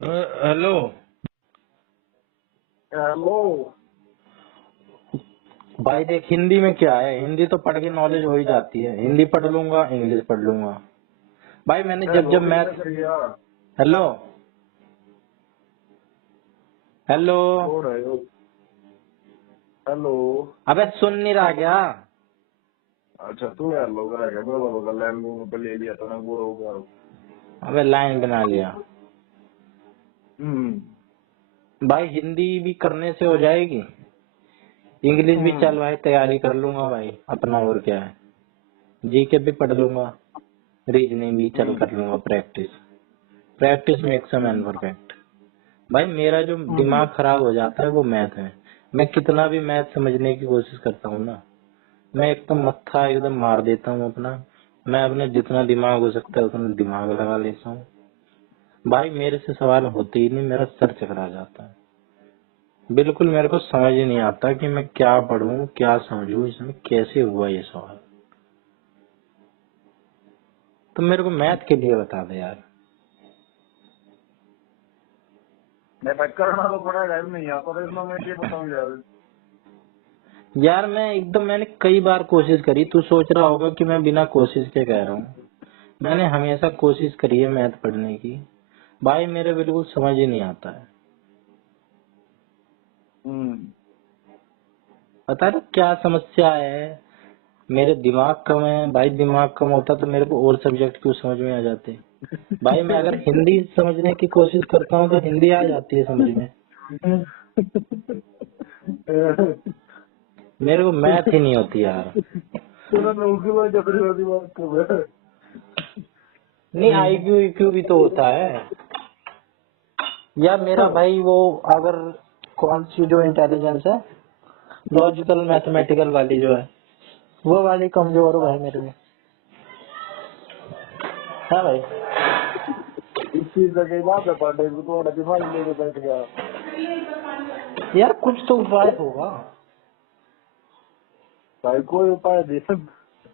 Hello. Hello. भाई देख, हिंदी में क्या है, हिंदी तो पढ़ के नॉलेज हो ही जाती है। हिंदी पढ़ लूंगा, इंग्लिश पढ़ लूंगा। भाई मैंने जब हेलो जब किसने मैथ। करिया? हेलो। हेलो। हो रहे हो? हेलो। अबे सुन नहीं रहा क्या? अच्छा तू हेलो करेगा, मैं बोलूंगा लैंड पे ले लिया तो मैं बोर हो गया। अबे लाइन बना लिया। हम्म। भाई हिंदी भी करने से हो जाएगी, इंग्लिश भी चल भाई तैयारी कर लूंगा भाई अपना, और क्या है। जीके भी पढ़ लूंगा, रीजनिंग भी चल हम्म। कर लूंगा। Practice practice makes a man hmm. Perfect. भाई मेरा जो हम्म। दिमाग खराब हो जाता है वो मैथ है। मैं कितना भी मैथ समझने की कोशिश करता हूँ ना, मैं एकदम मत्था एकदम मार देता हूँ अपना। मैं अपने जितना दिमाग हो सकता है उतना दिमाग लगा लेता हूँ। भाई मेरे से सवाल होते ही नहीं, मेरा सर चकरा जाता है। बिल्कुल मेरे को समझ ही नहीं आता कि मैं क्या पढूं क्या समझूं, इसमें कैसे हुआ ये सवाल। तो मेरे को मैथ के लिए बता दे यार। मैं भाई करना तो पड़ेगा, नहीं आता तो इसमें मैं क्या बताऊं यार। यार मैंने कई बार कोशिश करी। तू सोच रहा होगा कि मैं बिना कोशिश के कह रहा हूँ। मैंने हमेशा कोशिश करी है मैथ पढ़ने की। भाई मेरे बिल्कुल समझ ही नहीं आता है। हम्म। पता नहीं क्या समस्या है। मेरे दिमाग कम है भाई, दिमाग कम होता तो मेरे को और सब्जेक्ट क्यों समझ में आ जाते। भाई मैं अगर हिंदी समझने की कोशिश करता हूँ तो हिंदी आ जाती है समझ में। मेरे को मैथ ही नहीं होती यार। तूने नौकरी में जबरी वाली बात कर रहा है। नहीं, आईक्यू ईक्यू भी तो होता है। या मेरा भाई वो, अगर कौन सी जो इंटेलिजेंस है, लॉजिकल मैथमेटिकल वाली जो है, वो वाली कमजोर हो भाई मेरे में। है भाई। इस चीज का कई बात है, पांडे को थोड़ा दिमाग लेके बैठ गया। यार कुछ तो उपाय होगा। भाई कोई उपाय दे।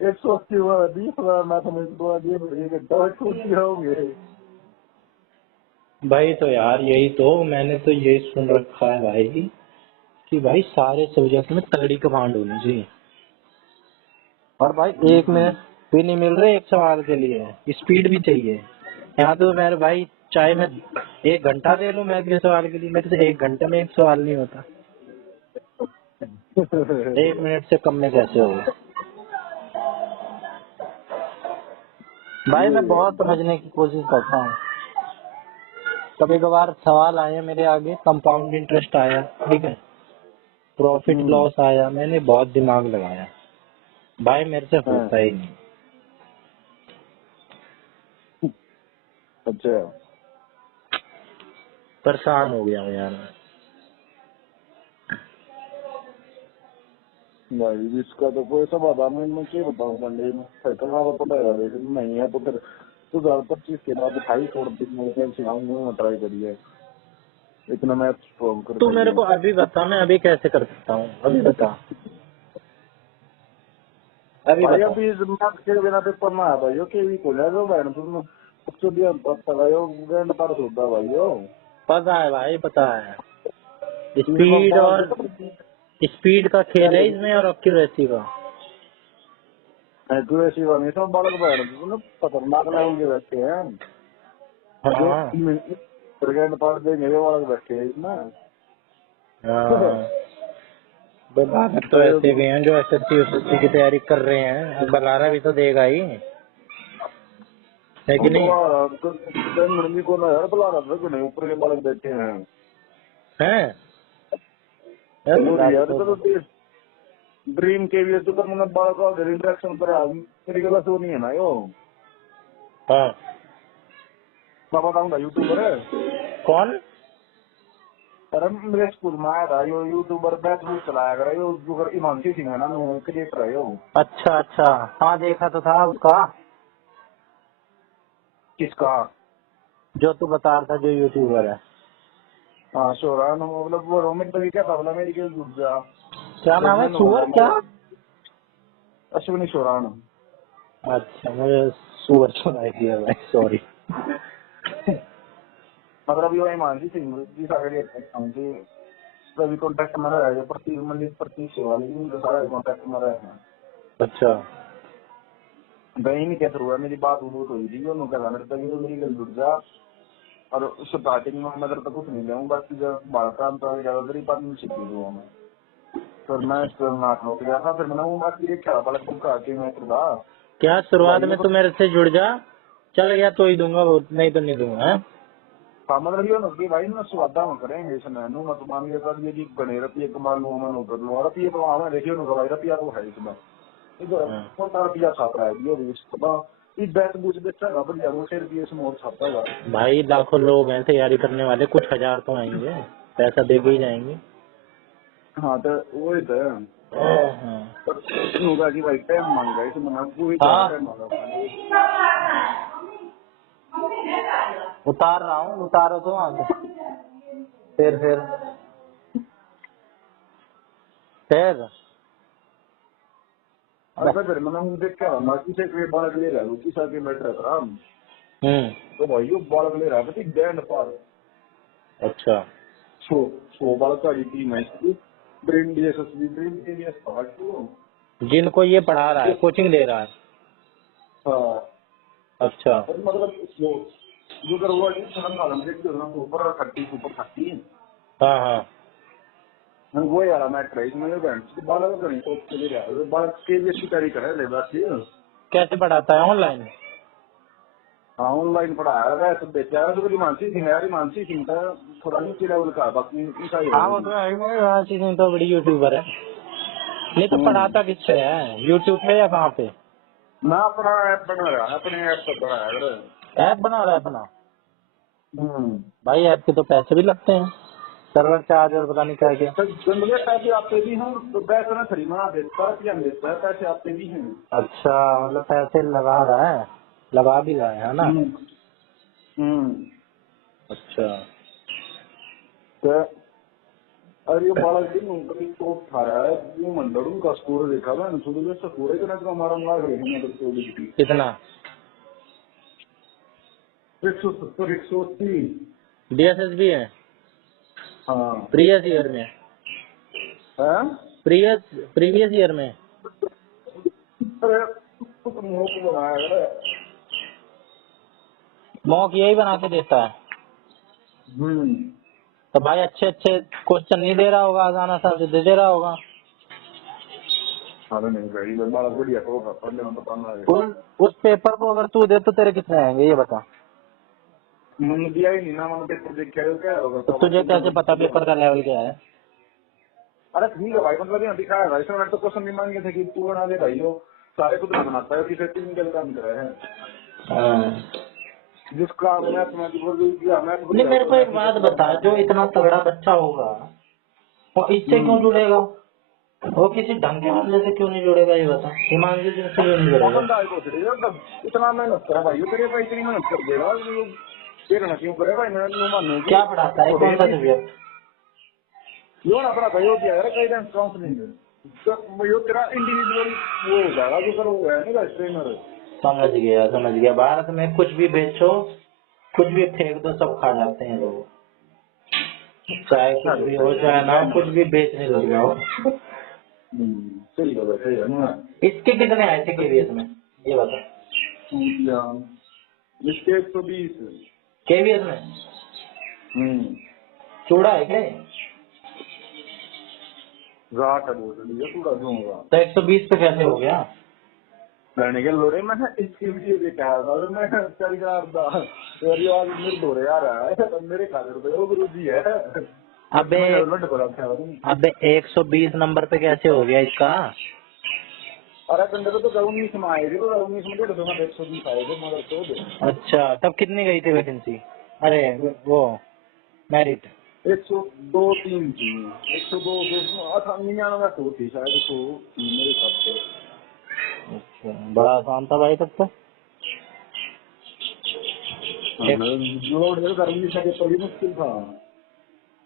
180 वाला 20 वाला मैथमेटिक्स वाला दिए तो 1 घंटा 180 होंगे। भाई तो यार यही तो मैंने तो यही सुन रखा है भाई, कि भाई सारे सब्जेक्ट में तगड़ी कमांड होनी चाहिए। और भाई एक मिनट भी नहीं मिल रहे एक सवाल के लिए, स्पीड भी चाहिए। यहाँ तो मेरे भाई, चाहे मैं 1 घंटा दे लूं मैथ के सवाल के लिए, मेरे से 1 घंटे में एक सवाल नहीं होता। 1 मिनट से कम में कैसे होगा। भाई मैं बहुत समझने की कोशिश करता हूँ। कभी कभार सवाल आए मेरे आगे, कंपाउंड इंटरेस्ट आया, ठीक है, प्रॉफिट लॉस आया, मैंने बहुत दिमाग लगाया। भाई मेरे से हाँ, होता ही नहीं। अच्छा परेशान हो गया हूँ यार मैं। भाई इसका तो कोई समाधान नहीं, मैं क्या बताऊँ पंडे में करना तो पड़ेगा, लेकिन नहीं है तो फिर 2025 के बाद भाई छोड़ दिन ट्राई करिए, इतना मैं स्ट्रॉन्ग कर तू मेरे पाइए। को अभी बता, मैं अभी कैसे कर सकता हूँ, अभी बता, अभी भाई बता। अभी मैथ के बिना पेपर ना आ भाई के भी खोला जो बहन तुम सबसे दिया पता यो ग्रैंड पार होता भाई यो पता है भाई, पता है। तीन बार स्पीड, पार और होता स्पीड का खेल है इसमें और एक्यूरेसी का। एक्यूरेसी वाली सब बालक बहन तुमने खतरनाक लेवल के बैठे हैं जो हाँ। ग्रैंड पार देंगे वो बालक बैठे हैं इसमें। हाँ। तो बाहर तो ऐसे भी हैं जो एसएससी यूएसएससी की तैयारी कर रहे हैं, अब बलारा भी तो देगा ही, है कि नहीं। गणनी को ना यार बुला रहा था नहीं, ऊपर के बालक बैठे हैं है यार, और बता यार तो। तो ड्रीम के भी तो मैंने बालक का इंटरेक्शन पर मेरी गलत वो नहीं है ना यो। हाँ। मैं बताऊंगा यूट्यूबर है। कौन? अरे मेरे स्कूल में आया था यो यूट्यूबर बैच बूट चलाया कर यो जो हिमांशु सिंह है ना क्रिएटर है यो। अच्छा अच्छा, हाँ देखा तो था उसका। किसका? जो तू बता रहा था जो यूट्यूबर है। हाँ शोरान मतलब वो रोमित भाई क्या था बोला मेरी के जुट जा क्या नाम है, प्रेगनेंट सुअर होगा क्या? मेरे अश्विनी शोरान। अच्छा, मुझे सुअर सुनाई दिया भाई, सॉरी। मतलब यो ईमान सिंह जी सारे जी रवि कॉन्टैक्ट में रहा है प्रति मंदिर प्रति सेवा लेकिन जो सारा कॉन्टैक्ट में रहा है। अच्छा। नहीं के थ्रू है मेरी बात वो हुई थी उन्होंने कहा मेरे तक तो मेरी गल जुड़ जा और स्टार्टिंग में मैं तो कुछ नहीं लूँ बाकी जब बालकाम तो ज्यादातर ही बात नहीं सीखी दूँ मैं फिर मैं नाक हो गया था फिर मैंने वो बाकी एक क्या बालक को कहा कि मैं खुदा क्या शुरुआत में तो मेरे से जुड़ जा, चल गया तो ही दूंगा, नहीं तो नहीं दूंगा। है हाँ मतलब ये कि भाई मैं स्वादा में करेंगे इसमें नो मत मान के सर ये कि बने रुपये कमा लूँ मैं नौकर लूँ रुपये तो वहाँ देखिए नो भाई रुपया तो है इसमें इधर कौन रुपया छापा है ये भी इस बैठ बुझ बेचा है बढ़िया वो शेर भी इसमें और छापा है भाई, लाखों लोग हैं तैयारी करने वाले, कुछ हजार तो आएंगे, पैसा दे के ही जाएंगे। हाँ तो वो तो हाँ होगा कि भाई टाइम मांग रहा है इसमें मैं पूरी हाँ, टाइम मांग रहा उतार रहा हूँ, उतारो तो आगे। फिर अरे फिर मैंने देख क्या मैं किसी के बालक ले रहा हूँ किसी के बैठ रहा तो भाई यो बालक ले रहा है बटी बैंड पर अच्छा। 100 बालक का टीम है इसकी brain DSSB brain DS part जिनको ये पढ़ा रहा है, कोचिंग दे रहा है। हाँ अच्छा। मतलब जो कर हुआ इस तरह का देख जो ना सुपर 30 हाँ हाँ। वो यार मैं ट्राई में बैंड बालक का नहीं तो चले रहा है बालक के लिए की तैयारी कर ले बात है कैसे पढ़ाता है? ऑनलाइन? हाँ ऑनलाइन पढ़ाया है तो बेचा है तो मानसी सिंह यार मानसी सिंह का थोड़ा नीचे लेवल का बाकी इनका ही हाँ वो तो है, तो बड़ी यूट्यूबर है। नहीं तो पढ़ाता किससे है? यूट्यूब पे या कहाँ पे? मैं अपना ऐप बना रहा है अपने ऐप पर बनाया है ऐप बना रहा है अपना? भाई ऐप के तो पैसे भी लगते हैं, सर्वर चार्ज और पता नहीं क्या क्या। जनरल पैसे आपके भी हैं तो पैसे ना खरीदना देता है देता है पैसे आपके भी हैं। अच्छा, मतलब पैसे लगा रहा है, लगा भी रहा है ना? अच्छा। तो अरे ये बालक दिन उनका तो उठा रहा है वो मंडल उनका स्कोर देखा था थोड़ी देर से पूरे करने का हमारा लाग रही है कितना? 170 180 DSS भी है? हाँ प्रीवियस ईयर में? प्रीवियस ईयर में? अरे कुछ मुंह को बनाया है मॉक यही बना के देता है? तो भाई अच्छे अच्छे क्वेश्चन नहीं दे रहा होगा, आसाना सा दे दे रहा होगा। अरे नहीं भाई मैं बालक बढ़िया को पढ़ने में बताना है उस पेपर को अगर तू दे तो तेरे कितने आएंगे ये बता। मैंने दिया ही नहीं ना मैंने पेपर देख के क्या होगा तो तुझे कैसे पता पेपर का लेवल क्या है? अरे ठीक है भाई मतलब यहाँ दिखाया भाई सर तो क्वेश्चन नहीं मांगे थे कि तू बना दे भाई हो सारे को तो बनाता है किसी टेक्निकल काम कर रहे हैं जिसका नहीं, मेरे को एक बात बता, जो इतना तगड़ा बच्चा होगा वो इससे क्यों जुड़ेगा? वो किसी ढंग के बंदे से क्यों नहीं जुड़ेगा ये बता। हिमांशु जी से क्यों नहीं जुड़ेगा? इतना मेहनत करा भाई तेरे भाई इतनी मेहनत कर देगा देखना क्यों करे भाई मैं मानूंगी क्या पढ़ाता है, कौन सा सब्जेक्ट? यो ना अपना कहो दिया यार गाइडेंस काउंसलिंग यो तेरा इंडिविजुअल वो हो जाएगा जो कर वो है ना ट्रेनर। समझ गया। भारत में कुछ भी बेचो, कुछ भी फेंक दो, सब खा जाते हैं लोग, चाहे कुछ भी हो चाहे ना, कुछ भी बेचने लग जाओ। इसके कितने आए थे केवीएस में ये बता? इसके 120 केवीएस में चूड़ा है क्या? घाट है बोल रही है पूरा दूंगा तो 120 पे कैसे हो गया? लड़ने के लोड़े मैं इसकी वीडियो देखा था मैं चल गया तेरी आवाज मेरे दौरे आ रहा है मेरे खाते पे वो गुरु जी है। अबे 120 नंबर पे कैसे हो गया इसका? अरे कंडे तो 19 में आए थे तो 19 में 120 आए थे मगर तो अच्छा, तब कितनी गई थी वैकेंसी? अरे वो मेरिट 102-3 थी 102 99 100 थी शायद 100 थी मेरे हिसाब से। अच्छा, बड़ा आसान था भाई तब तो। मुश्किल था।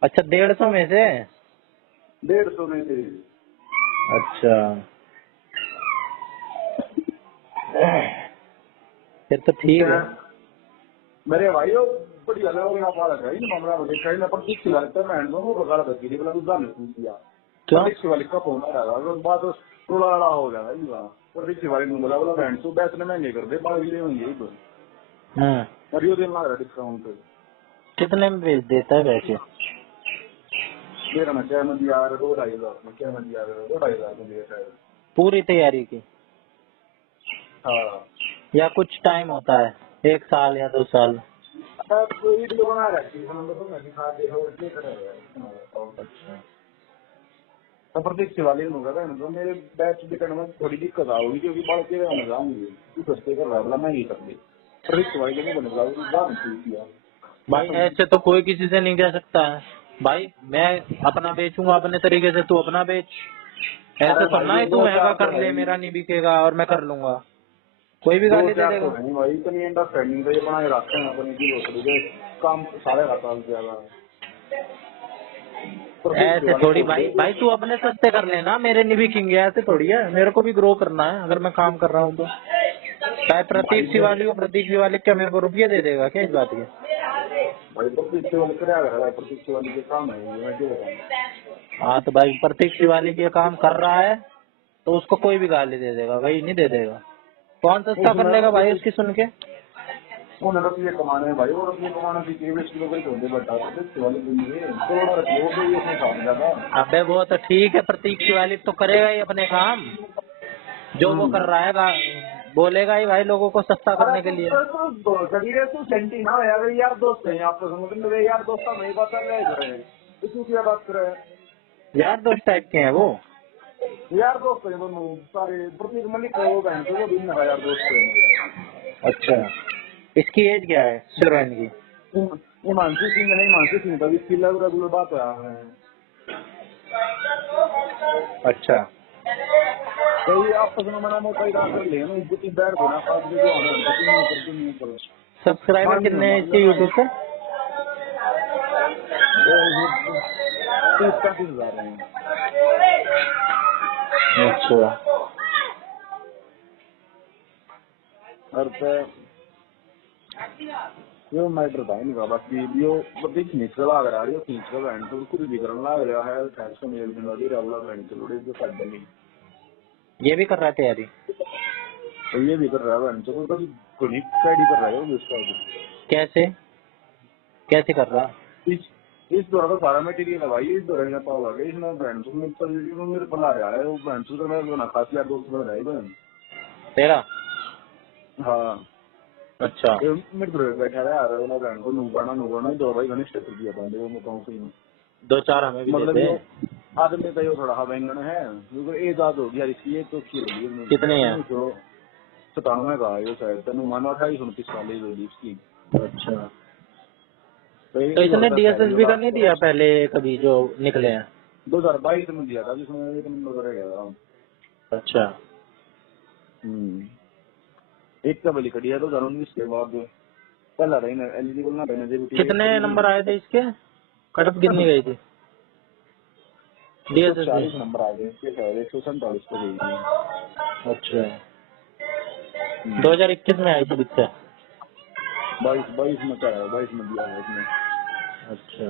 अच्छा, 150 में से? 150 में से। अच्छा, फिर तो ठीक है। मेरे भाई वो बड़ी गल हो गया पाला है इन मामला में देखा ना पर किसी लगता मैं वो बगाड़ दे बोला तू जाने तू दिया क्यों? पर किसी वाले का फोन आ रहा है बात थोड़ा बड़ा हो गया भाई वाह पर किसी वाले ने बोला बैंड तो बैच ने महंगे कर दे बाल भी होंगे तो करियो दिन लग रहा डिस्काउंट कितने में बेच देता है वैसे? मेरा मैं क्या मैं यार 2-2.5 में क्या मैं यार 2-2.5 में दिया शायद पूरी तैयारी की हाँ या कुछ टाइम होता है, 1 साल या 2 साल? अब कोई वीडियो बना रखी है हम लोग मैं दिखा दे और क्या करेगा। अच्छा तो प्रत्येक शिवालय में होगा ना तो मेरे बैच दिखने में थोड़ी दिक्कत आओगी क्योंकि बाल के रहने जाऊंगी तू सस्ते कर रहा है मैं ही कर दे प्रत्येक शिवालय में बने जाऊंगा किया भाई ऐसे तो कोई किसी से नहीं कह सकता है भाई, मैं अपना बेचूंगा अपने तरीके से, तू अपना बेच। ऐसे तो ना तू महंगा कर ले, मेरा नहीं बिकेगा और मैं कर लूंगा, कोई भी गाली दे देगा। भाई इतनी अंडरस्टैंडिंग तो ये बना के रखते हैं अपने की दूसरी के काम सारे खाता ज्यादा ऐसे थोड़ी भाई, भाई तू अपने सस्ते कर लेना, मेरे नहीं बिकेंगे, ऐसे थोड़ी है। मेरे को भी ग्रो करना है, अगर मैं काम कर रहा हूँ तो। चाहे प्रतीक शिवाली हो, प्रतीक शिवाली क्या मेरे को रुपये दे देगा क्या इस बात के? भाई प्रतीक शिवाली क्या कर रहा है, प्रतीक शिवाली के काम है ये मैं क्यों बताऊं। हाँ तो भाई प्रतीक शिवाली के काम कर रहा है तो उसको कोई भी गाली दे देगा, भाई नहीं दे देगा। कौन सस्ता कर लेगा भाई उसकी सुन के? उन्हें रुपये कमाने हैं भाई, और रुपये कमाने की 20 किलो का धोते बता प्रतीक शिवाली के लिए करोड़ रुपये वो भी इसमें काम ज्यादा। अबे वो तो ठीक है, प्रतीक शिवाली तो करेगा ही अपने काम, जो वो कर रहा है बोलेगा ही भाई लोगों को सस्ता करने के लिए। तू सेंटी ना यार, यार दोस्त है आपको समझ यार दोस्त नहीं पता ले तू क्या बात कर रहे हैं। यार दोस्त टाइप के हैं वो, यार दोस्त है दोनों सारे। प्रतीक मलिक है वो बहन वो भी मेरा यार दोस्त है। अच्छा इसकी एज क्या है शिरोइन की? हिमांशु सिंह नहीं, हिमांशु सिंह तभी इसकी रेगुलर बात है। अच्छा कई आपस में मना मोटा ही कर ले इज्जती बैठ देना साथ में जो आना नहीं करो। सब्सक्राइबर कितने हैं इसके यूट्यूब पे? 30-35 हजार है। अच्छा और यो मैटर था इनका बाकी यो बड़ी खींच कर लग रहा है, यो खींच कर बैंड तो कुछ भी करने लग रहा है। टैक्स का मेल दिन वाली रेगुलर बैंड थोड़ी जो कर देंगे ये भी कर रहा है तैयारी? तो ये भी कर रहा है बैंड तो कोई कोई कैडी कर रहा है वो इसका। कैसे कैसे कर रहा? इस दौरान तो सारा मटेरियल है भाई, इस दौरान में पाओ लगे इसमें बैंड तो मेरे पर ला रहा है वो बैंड तो मैं बना खास यार दोस्त बन रहा है बहन तेरा? हाँ अच्छा मेरे घर बैठा रहा यार ना बैंड को नुबाना 2 भाई घनिष्ठ कर दिया बंदे वो बताऊं सही में 2-4 हमें भी मतलब दे ये दे। आदमी का ये थोड़ा बैंगन है बिल्कुल एजाद हो गया इसकी ये तो अच्छी होगी। कितने हैं? 97 का है ये शायद तेन मानो 28-29 साल की होगी इसकी। अच्छा तो इसने डीएसएसबी का नहीं दिया पहले कभी जो निकले हैं? 2022 में दिया था जिसमें 1 नंबर करेगा। अच्छा एक का बलि कड़ी है 2019 के बाद पहला रहना एलिजिबल ना रहने दे। कितने नंबर आए थे इसके? कटअप कितनी गई थी डीएसएसबी? 40 नंबर आ गए इसके शायद 147 पे गई थी। अच्छा 2021 में आई थी दिखता है। 22 में क्या है 22 में दिया है इसने। अच्छा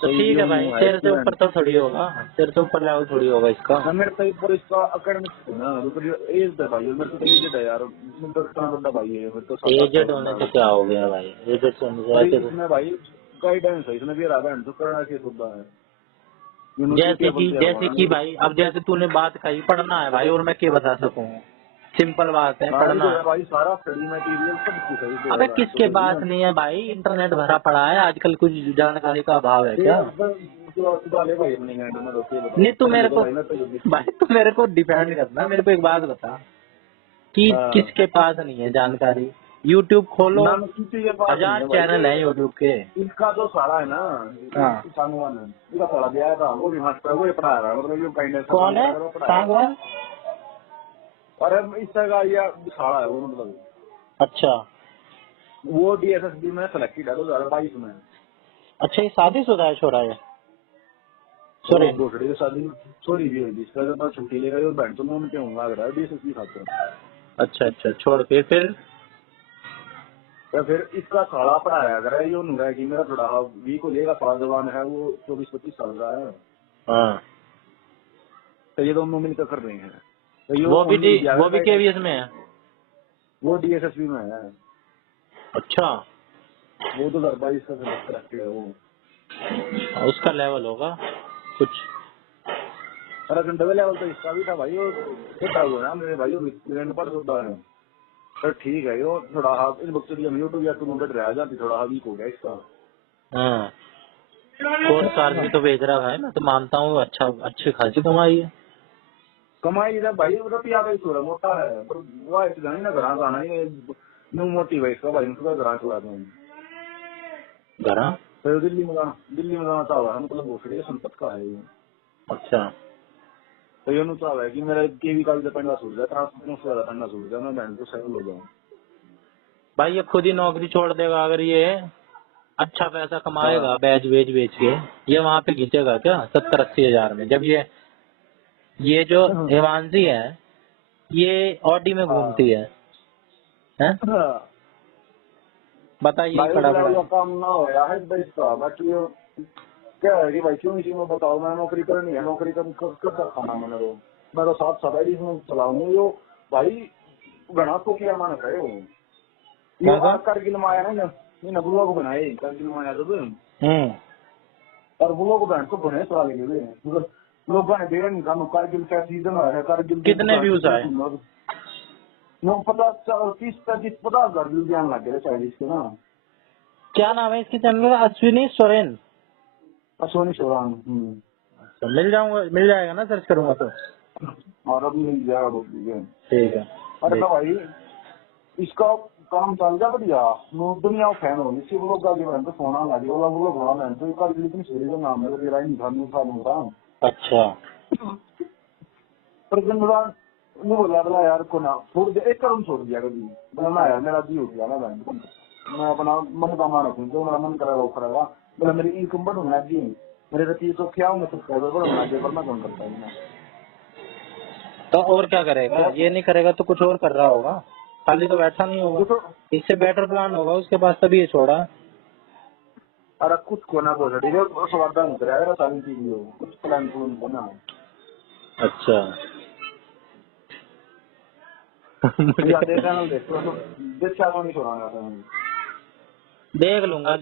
तो ठीक है भाई, तेरे से ऊपर तो थोड़ी होगा, तेरे से ऊपर लेवल थोड़ी होगा इसका। मेरे तो ऊपर इसका एकेडमिक्स ना एज है भाई, मेरे तो एज है यार, मेरे तो इतना बड़ा भाई है मेरे तो। एजेड होने से क्या हो गया भाई, एजेड होने से ऐसे तो इसमें भाई गाइडेंस है इसमें भी रहा है तो करना चाहिए सुविधा है। जैसे कि भाई अब जैसे तूने बात कही पढ़ना है भाई, और मैं क्या बता सकूँ, सिंपल बात है पढ़ना है भाई सारा स्टडी मटेरियल सब कुछ है। अबे किसके पास नहीं है भाई, इंटरनेट भरा पड़ा है आजकल, कुछ जानकारी का अभाव है क्या? नहीं तू मेरे को भाई, तू मेरे को डिपेंड करना, मेरे को एक बात बता कि किसके पास नहीं है जानकारी। यूट्यूब खोलो, 1000 चैनल है यूट्यूब के। इसका तो सारा है ना, इसका सारा दिया था वो भी मास्टर वो पढ़ा रहा है, मतलब कौन है सांगवान? अरे इसका सारा है वो मतलब। अच्छा वो डीएसएसबी में सेलेक्टेड है 2022 में। अच्छा ये शादीशुदा है छोरा है? सॉरी दूसरे की शादी छोड़ी भी हुई, इसका जब छुट्टी लेगा और बैंड तो मैं क्यों लग रहा है डीएसएसबी खाते। अच्छा छोड़ फिर तो फिर इसका साला पढ़ाया करे ये उन्होंने कि मेरा थोड़ा 20 को लेगा, साल जवान है वो 24-25 साल का है। हाँ तो ये दोनों मिलकर कर रहे हैं। तो ये वो भी केवीएस में है। वो डीएसएसबी में है। अच्छा वो 2022 का सिलेक्टेड है वो। उसका लेवल होगा कुछ। अरे डबल लेवल तो इसका भी था भाई, वो छोटा हुआ ना मेरे भाई, वो पर छोटा है। तो ठीक है यो थोड़ा इस वक्त यूट्यूब या टू मिनट रह जाती, थोड़ा वीक हो गया इसका। हाँ कोर्स चार्ज भी तो भेज रहा है, मैं तो मानता हूँ अच्छा अच्छी खासी कमाई है। कमाई जब भाई रुपया का थोड़ा मोटा है, पर वो ऐसे जानी ना घर जाना ये न्यू मोटिव है इसका भाई, उनका घर चला दूँ घर। तो दिल्ली में जाना चाह रहा है, मतलब भोसड़ी संपत का है ये। अच्छा तो ये चाह है कि मेरा केवी का भी पंडा छूट जाए, ट्रांसपोर्ट से ज्यादा पंडा छूट जाए, मैं बहन को सेटल हो जाऊँ। भाई ये खुद ही नौकरी छोड़ देगा अगर ये अच्छा पैसा कमाएगा बैच बेच के। ये वहाँ पे घिंचेगा क्या 70-80 हजार में, जब ये जो हिमांशी है ये ऑडी में घूमती है, हैं? बताइए खड़ा खड़ा काम ना हो यार है इसका। बाकी क्या है कि भाई क्यों इसी में बताओ, मैं नौकरी करनी है, नौकरी कर खाना मैंने तो, मैं तो साथ साथ इसमें चलाऊंगी यो भाई। घना तो क्या माना करे वो करगिल में आया ना, ये बुआ को बनाए करगिल में आया जब, और बुआ को बहन को बने चला लेंगे लोग दे रहे निकाल करगिल का सीजन है, करगिल कितने व्यूज आए? 30-50 व्यूज आने लग गए शायद इसके ना। क्या नाम है इसके चैनल का? अश्विनी सोरेन। अश्विनी सोरेन। मिल जाएगा ना, सर्च करूंगा तो। और अभी मिल जाएगा ठीक है। अरे तो भाई इसका काम चल जा बढ़िया, दुनिया फैन होगी इसी लोग का जीवन तो सोना लगे वाला वो लोग होना है, तो इसका इतनी सीरीज का नाम है तेरा ही नहीं था। अच्छा पर जनवान नहीं बोला बोला यार को ना छोड़ दे, एक कदम छोड़ दिया कभी बोला ना यार मेरा जी हो गया ना बहन, मैं अपना मन का मान रखूँ जो मेरा मन करेगा वो करेगा। बोला मेरी इनकम बढ़ लगी, मेरे रतीय तो क्या हूँ मैं सब्सक्राइबर बढ़ लगे, पर मैं कौन करता हूँ। तो और क्या करेगा? ये नहीं करेगा तो कुछ और कर रहा होगा, खाली तो बैठा नहीं होगा। इससे बेटर प्लान होगा उसके पास तभी ये छोड़ा। अरे कुछ को ना बोल रही है स्वादा नहीं करेगा सारी चीज कुछ प्लान बना। अच्छा देख लूंगा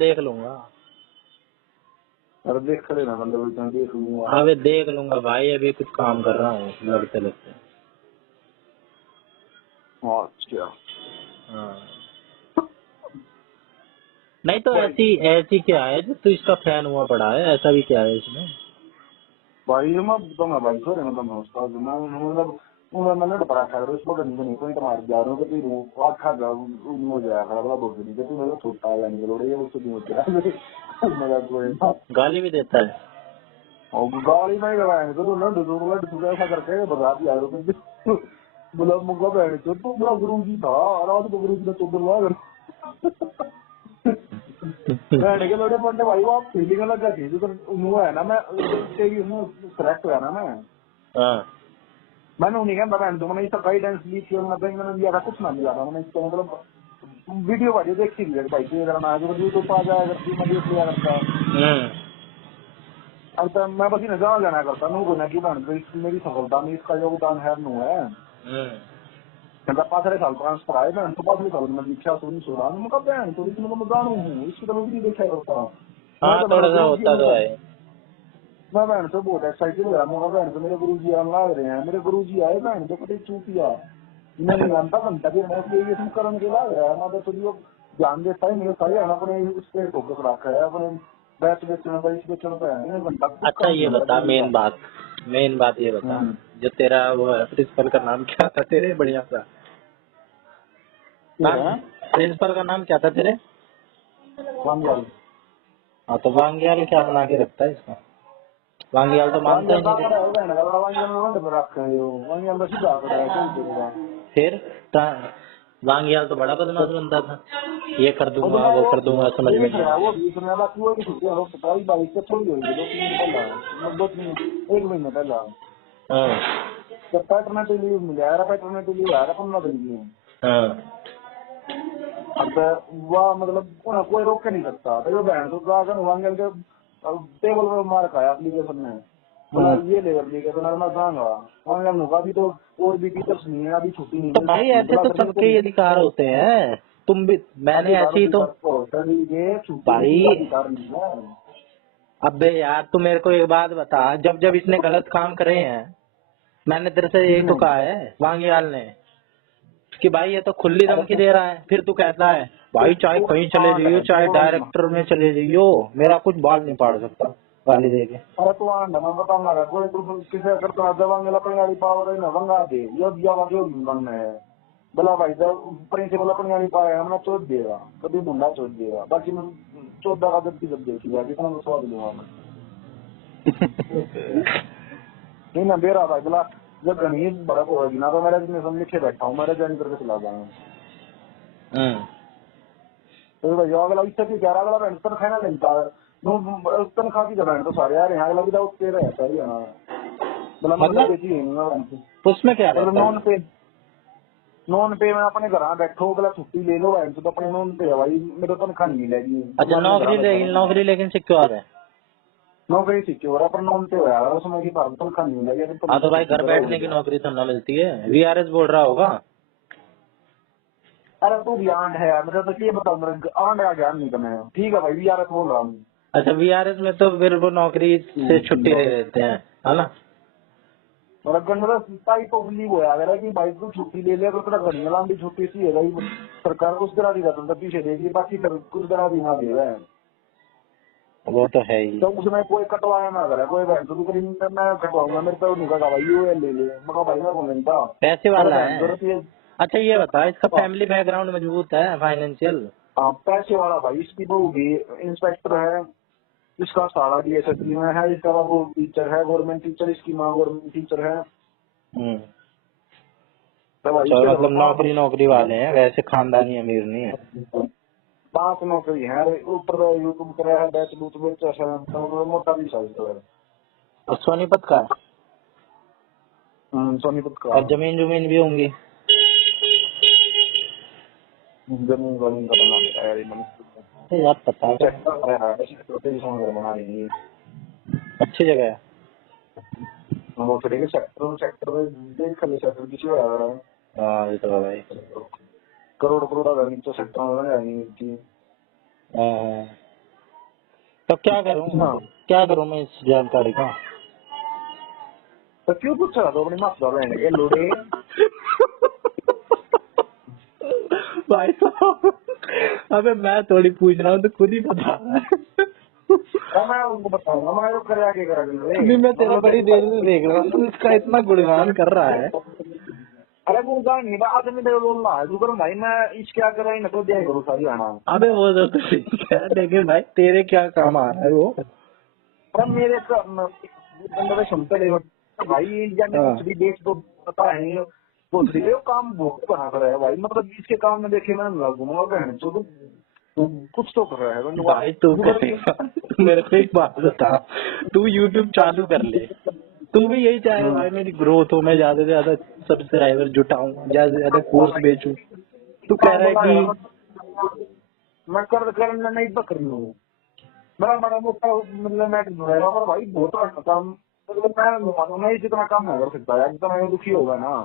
अरे देख लेना मतलब देख लूंगा। अबे देख लूंगा भाई, अभी कुछ काम कर रहा हूँ लगते लगते। अच्छा हाँ नहीं तो ऐसी क्या है जो तू इसका फैन हुआ पड़ा है, ऐसा भी क्या है इसमें? भाई मैं बताऊंगा भाई छोरे मतलब उस्ताद मैं मतलब मैंने पढ़ा था उसको नहीं कोई तुम्हारे जा रहा हूँ कि तू आखा जा हो जाएगा खड़ा बोल रही है तू मेरे छोटा है यानी लोड़े वो तो नहीं होता मेरा कोई गाली भी देता है और गाली नहीं लगाएंगे तो लड्डू ऐसा करके बता दिया बोला मुझे बहन तो तू मेरा गुरु जी था रात को गुरु जी ने तो बुलवा बहन के लोड़े पड़ने भाई वो आप फीलिंग लगा थी जो तो है ना मैं करेक्ट है ना मैंने उन्हीं कहता बहन तो मैंने इसका गाइडेंस ली थी मैंने लिया था कुछ ना लिया था मैंने इसका मतलब वीडियो भाई देखी लिया भाई ये करना है जो यूट्यूब आ जाए अगर मैं देख लिया करता अब तो मैं बस इन्हें जाना जाना करता नू बोलना की बहन मेरी सफलता में इसका योगदान है नू है पाँच साल ट्रांसफर आए बहन तो 5 साल में दीक्षा सोनी सोरा मैं बहन तो इसमें मैं जानू हूँ इसकी तो मैं भी देखा करता हूँ मैं बहन से बहुत एक्साइटेड हुआ मैं बहन से मेरे गुरु जी आने लग रहे हैं मेरे गुरु जी आए बहन तो कभी चूतिया नहीं घंटा घंटा फिर मैं करने के लग रहा है मैं तो थोड़ी ध्यान देता है मेरे सारे अपने उस पर फोकस रखा है अपने बैच बेचने पर इस बेचने पर घंटा। अच्छा ये बता मेन बात ये बता जो तेरा वो है प्रिंसिपल का नाम क्या था तेरे? बढ़िया सा प्रिंसिपल का नाम क्या था तेरे? वांग्याल। हाँ तो वांग्याल क्या बना के रखता है इसका? वांग्याल तो मानता ही नहीं। फिर वांग्याल तो बड़ा बदमाश बनता था, ये कर दूंगा वो कर दूंगा समझ में नहीं आया। एक महीने पहला पैटर्नेटी लीव मिला पैटर्नेटी लीव आ रहा 15 दिन की अब वह मतलब कोई रोक के नहीं सकता। तो बहन तो जाकर वांगल के टेबल पर मार खाया एप्लीकेशन में, बोला ये ले एप्लीकेशन मैं जाऊंगा वांगल होगा। अभी तो और भी टीचर्स नहीं है, अभी छुट्टी नहीं तो मिल भाई सकती। ऐसे तो सबके ही अधिकार होते हैं, तुम भी, मैंने ऐसे ही तो छुट्टी भाई। अधिकार नहीं है। अबे यार तू मेरे को एक बात बता, जब जब इसने गलत काम करे हैं, मैंने तेरे से यही तो किसने? कहा है वांगियाल ने कि भाई ये तो खुली अरे धमकी दे रहा है, फिर तू कहता है भाई चाहे तो कहीं चले आंड जाइयो, है चाहे तो डायरेक्टर में चले जाइयो, मेरा कुछ बाल नहीं पाड़ सकता गाली दे के। अरे तू आंड मैं बताऊंगा कोई तो किसे अगर तो जवांगे अपनी गाड़ी पावर है ना वंगा दे यो दिया जो बनना है। बोला भाई जब प्रिंसिपल अपनी गाड़ी पाया हमने चोट देगा, कभी मुंडा चोट देगा, बाकी मैं 14 का जब देखी जाएगी तो मैं स्वाद लूंगा मैं। नहीं ना दे रहा भाई, बोला जब गणित बड़ा होगी ना तो मेरे जिसमें लिखे बैठा हूँ, मेरे ज्वाइन करके चला जाऊंगा। तो भाई अगला इससे भी कह रहा अगला बैंक तनख्वाह ना मिलता है, तनख्वाह की जब तो सारे यार यहाँ अगला भी तो तेरा रहता ही है ना। बोला मैं मतलब बेची उसमें क्या मतलब रहता है? नॉन पे में अपने घर बैठो, बोला छुट्टी ले लो तो अपने नॉन पे है भाई, मेरे तनख्वाह नहीं मिलेगी। अच्छा नौकरी लेकिन सिक्योर है। नौकरी सिक्योर है पर नॉन पे है, उसमें की बात तनख्वाह नहीं मिलेगी। हाँ तो भाई घर बैठने की नौकरी तो ना मिलती है, वीआरएस बोल रहा होगा। अरे तू भी आंड है यार, मेरे तो ये बताओ मेरे आंड आ गया नहीं करना है। ठीक है भाई वीआरएस बोल रहा हूँ। अच्छा वीआरएस में तो फिर वो नौकरी से छुट्टी ले लेते हैं, है ना? और गंडा टाइप ऑफ लीव होया अगर कि भाई तू छुट्टी ले लिया तो तेरा घड़ी लंबी छुट्टी सी है भाई, सरकार कुछ तरह की रहता पीछे देगी, बाकी कुछ तरह की ना दे रहा है। वो तो है ही। तो उसमें कोई कटवाया ना करे, कोई बहन तो करी मैं कटवाऊंगा, मेरे तो नहीं कटा भाई यू ले ले मगर भाई मैं बोल था पैसे वाला बहन है। तो अच्छा ये बता, इसका फैमिली बैकग्राउंड मजबूत है फाइनेंशियल? पैसे वाला भाई। इसकी बहू भी इंस्पेक्टर है, इसका साला भी एसएसबी में है, इसका वो टीचर है गवर्नमेंट टीचर, इसकी माँ गवर्नमेंट टीचर है। तो भाई चलो तेरे मतलब नौकरी नौकरी वाले हैं, वैसे खानदानी अमीर नहीं है। 5 नौकरी है ऊपर यूट्यूब कर रहा है, बैच बूथ बेच तो मोटा भी साइज है। और सोनीपत का है? सोनीपत का और जमीन जमीन भी होंगी? जमीन जमीन का बना है यार अरे यार पता है, बना रही है। अच्छी जगह है। वो फिर सेक्टर सेक्टर देख खाली सेक्टर किसी और आ रहा है। हाँ ये तो है भाई। करोड़ करोड़ का नीचे सेक्टर में जाएंगे की। हाँ। तो क्या करूँ, हाँ क्या करूँ मैं इस जानकारी का? तो क्यों पूछ रहा था अपनी माता बहन के लोड़े। भाई साहब अबे मैं थोड़ी पूछ रहा हूँ, तो खुद ही बता रहा है। मैं उनको बताऊंगा, मैं तो कर आगे करा अभी मैं तेरा बड़ी देर से देख रहा हूँ, तू इसका इतना गुणगान कर रहा है। अरे गुणगान नहीं बा आज मैं बोलना है तू भाई, मैं इस क्या कर रहा है ना तो दिया करो सारी आना। अबे वो तो ठीक है, लेकिन भाई तेरे क्या काम आ रहा है वो? अरे मेरे बंदे सुनते ले भाई, इंडिया में कुछ भी देश तो पता है नहीं, बोल रही है काम बहुत बना कर रहा है भाई, मतलब इसके काम में देखे मैं लगूंगा बहन तो कुछ तो कर रहा है भाई तू करेगा, तू मेरे को एक बात बता, तू यूट्यूब चालू कर ले, तू भी यही चाहे भाई मेरी ग्रोथ हो, मैं ज्यादा से ज्यादा सब्सक्राइबर जुटाऊं, ज्यादा से ज्यादा कोर्स बेचूं। तू कह रहा है कि मैं करना नहीं तो कर लूँ, मैं बड़ा मोटा मतलब मैं पर भाई बहुत काम, मतलब मैं जितना काम नहीं कर सकता यार, जितना मैं दुखी होगा ना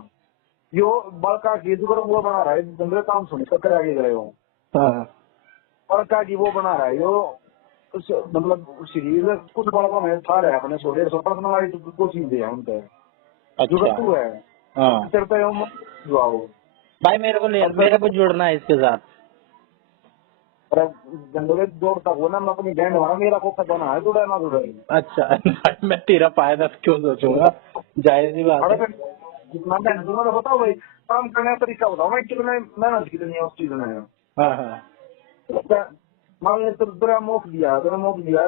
यो बड़का की वो बना रहा है बंदे काम सुन कर आगे गए हो। हाँ बड़का की वो बना रहा है यो मतलब सीरीज कुछ बड़ा मैं था रहा है अपने 150 पर्सनल कुछ चीज है उनके जो अच्छा तू है। हाँ तेरे पे जुआओ भाई मेरे को जुड़ना है इसके साथ। अरे गंदे जोड़ता हो ना, मैं अपनी बहन हूँ मेरा को खजाना है जुड़ा ना जुड़ा। अच्छा भाई मैं तेरा फायदा क्यों सोचूंगा, जाहिर सी बात अरे है। फिर जितना बहन तुम्हारा बताओ भाई, काम करने का तरीका बताओ मैं कितने मेहनत कितनी है उस चीज में। हाँ हाँ मान ले तेरा मोक दिया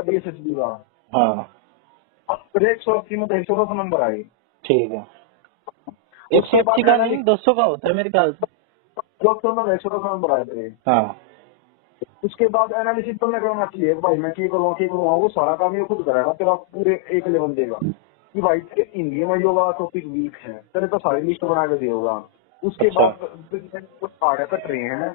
बीएसएसबी का, हाँ अब 180 में 110 नंबर आए। ठीक है। उसके बाद 180 का नहीं 200 का होता है मेरे ख्याल से। डॉक्टर में 110 नंबर आए थे। हाँ उसके बाद एनालिसिस तुमने करना चाहिए भाई, मैं क्या करूँगा वो सारा काम ये खुद कराएगा, तेरा पूरे एक लेवल देगा कि भाई हिंदी में योगा टॉपिक वीक है, तेरे तो सारी लिस्ट बना के देगा। उसके बाद पार्ट कट रहे हैं,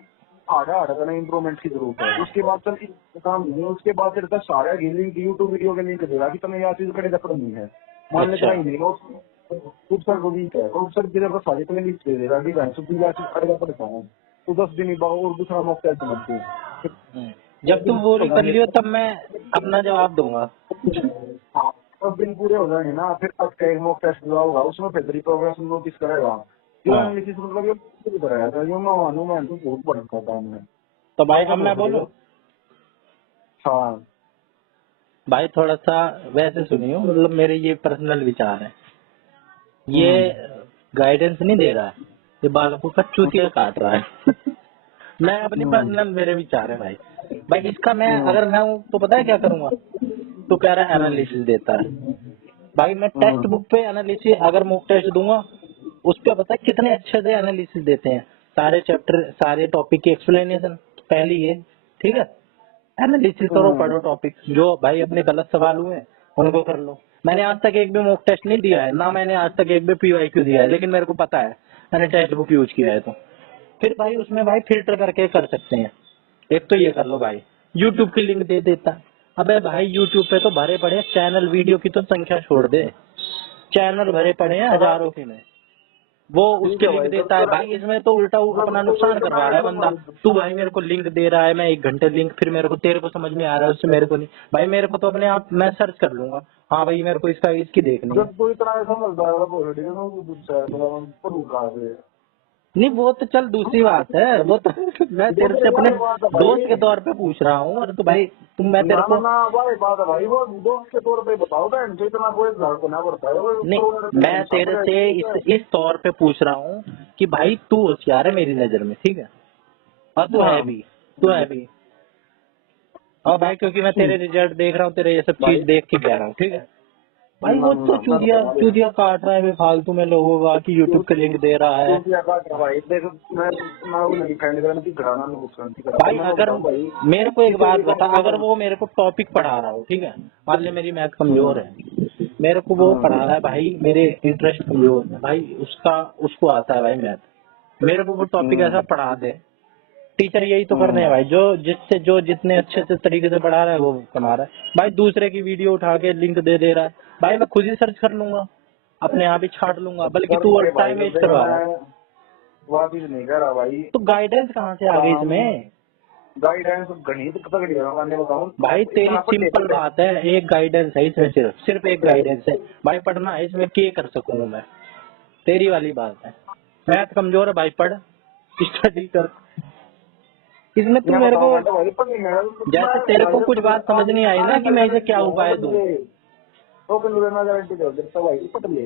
आधा आधा करना इम्प्रूवमेंट की जरूरत है। उसके बाद चल काम नहीं है, उसके बाद तेरे का सारा लिंक यूट्यूब वीडियो के लिंक देगा कि तुम्हें यह चीज करे करनी है। मान ले अच्छा। तेरा नहीं हो खूब सर को वीक है तो सर तेरे को सारी तुम्हें लिस्ट दे देगा कि बैंक से यह चीज करेगा पड़ता है तो 10 दिन बाद और दूसरा मौका टेस्ट मत दे। जब तुम पूरी कर लियो तब मैं अपना जवाब दूंगा। 10 दिन पूरे हो जाएंगे ना, फिर तक का एक मॉक टेस्ट हुआ होगा, उसमें फिर तेरी प्रोग्रेस नोटिस करेगा। जो हाँ। एनालिसिस मतलब ये खुद कराया था, जो मैं मानूं मैं तो बहुत बड़ा काम है। तो भाई अब मैं बोलूं? हाँ भाई थोड़ा सा वैसे सुनियो, मतलब मेरे ये पर्सनल विचार है, ये हम्म, गाइडेंस नहीं दे रहा है, ये बालकों का चूतिया काट रहा है। मैं अपनी पर्सनल, मेरे विचार है भाई। भाई इसका मैं हम्म, अगर मैं हूँ तो पता है क्या करूंगा? तो कह रहा है एनालिसिस देता है। भाई मैं टेक्स्ट हम्म, बुक पे एनालिसिस अगर मॉक टेस्ट दूंगा, उस पे पता है कितने अच्छे से एनालिसिस देते हैं, सारे चैप्टर सारे टॉपिक की एक्सप्लेनेशन पहली ये, ठीक है। एनालिसिस करो, हम्म, पढ़ो टॉपिक, जो भाई अपने गलत सवाल हुए उनको कर लो। मैंने आज तक एक भी मॉक टेस्ट नहीं दिया है, ना मैंने आज तक एक भी पीवाईक्यू दिया है, लेकिन मेरे को पता है, मैंने टेक्स्ट बुक यूज किया है। तो फिर भाई उसमें भाई फिल्टर करके कर सकते हैं। एक तो ये कर लो भाई, यूट्यूब की लिंक दे देता। अबे भाई यूट्यूब पे तो भरे पड़े चैनल, वीडियो की तो संख्या छोड़ दे, चैनल भरे पड़े हैं हजारों के में, वो ठीक उसकी है लिंक भाई। देता है। भाई इसमें तो उल्टा अपना नुकसान करवा रहा है बंदा। तू भाई मेरे को लिंक दे रहा है, मैं 1 घंटे लिंक, फिर मेरे को तेरे को समझ में आ रहा है, उससे मेरे को नहीं। भाई मेरे को तो अपने आप मैं सर्च कर लूंगा, हाँ भाई मेरे को इसका इसकी देखनी है। जब कोई इतना समझदार है वो ठीक है ना, वो पूछता है मतलब पढ़ू कहाँ से। नहीं वो तो चल दूसरी बात है, वो तो मैं तेरे से दूसरी अपने वाली बात है दोस्त के भाई। तौर पे पूछ रहा हूँ। और तो भाई तुम, मैं तेरे ना ना को ना भाई बात है भाई, वो दोस्त के तौर पे बताओ बहन से, इतना कोई घर को ना पड़ता है वो नहीं, करोड़ रुपए का मैं हिसाब तेरे से रहेगा। इस तौर पे पूछ रहा हूँ कि भाई तू होशियार है मेरी नजर में, ठीक है, और तू है हाँ भी, तू है भी। और भाई क्योंकि मैं तेरे रिजल्ट देख रहा हूँ, तेरे ये सब भाई चीज देख के कह रहा हूँ, ठीक है। भाई ना वो तो ना मैं चूतिया बता रहा चूतिया काट रहा है बेफालतू में लोगों का, कि यूट्यूब के लिंक दे रहा है। क्या बात है भाई, देख मैं वो नहीं खाने का नहीं घराना नहीं कुछ नहीं करता, भाई मैं अगर बताऊं भाई मेरे को एक किसी बात भी बता, कंपनी अगर में। वो मेरे को टॉपिक पढ़ा रहा हो, ठीक है, मान ले मेरी मैथ कमजोर है, मेरे को वो पढ़ा रहा है भाई, मेरे इंटरेस्ट कमजोर है भाई, उसका उसको आता है भाई मैथ, मेरे को वो टॉपिक ऐसा पढ़ा दे। टीचर यही तो करने हैं भाई, जो जिससे जो जितने अच्छे से तरीके से पढ़ा रहा है वो कमा रहा है। भाई दूसरे की वीडियो उठा के लिंक दे रहा है, भाई मैं खुद ही सर्च कर लूंगा, अपने आप ही छाट लूंगा, बल्कि कर तू और ले भाई, टाइम कर वेस्ट देख करवा रहा है। मैं वो चीज नहीं कह रहा भाई। तो गाइडेंस कहाँ से आ गई काम इसमें? गाइडेंस गणित तगड़ी है, मैं बताऊं भाई तेरी इतना पढ़े सिंपल बात है, एक गाइडेंस है इसमें, सिर्फ सिर्फ एक गाइडेंस है भाई, पढ़ना है इसमें, क्या कर सकूं मैं? तेरी वाली बात है, मैथ कमजोर है भाई, पढ़, स्टडी कर। इसमें तू मैं मेरे को, बताऊंगा तो भाई पढ़ मैं जैसे तेरे को कुछ बात समझ नहीं आई ना कि मैं इसे क्या उपाय दूं। तो मैं गारंटी दे देता भाई पढ़ ले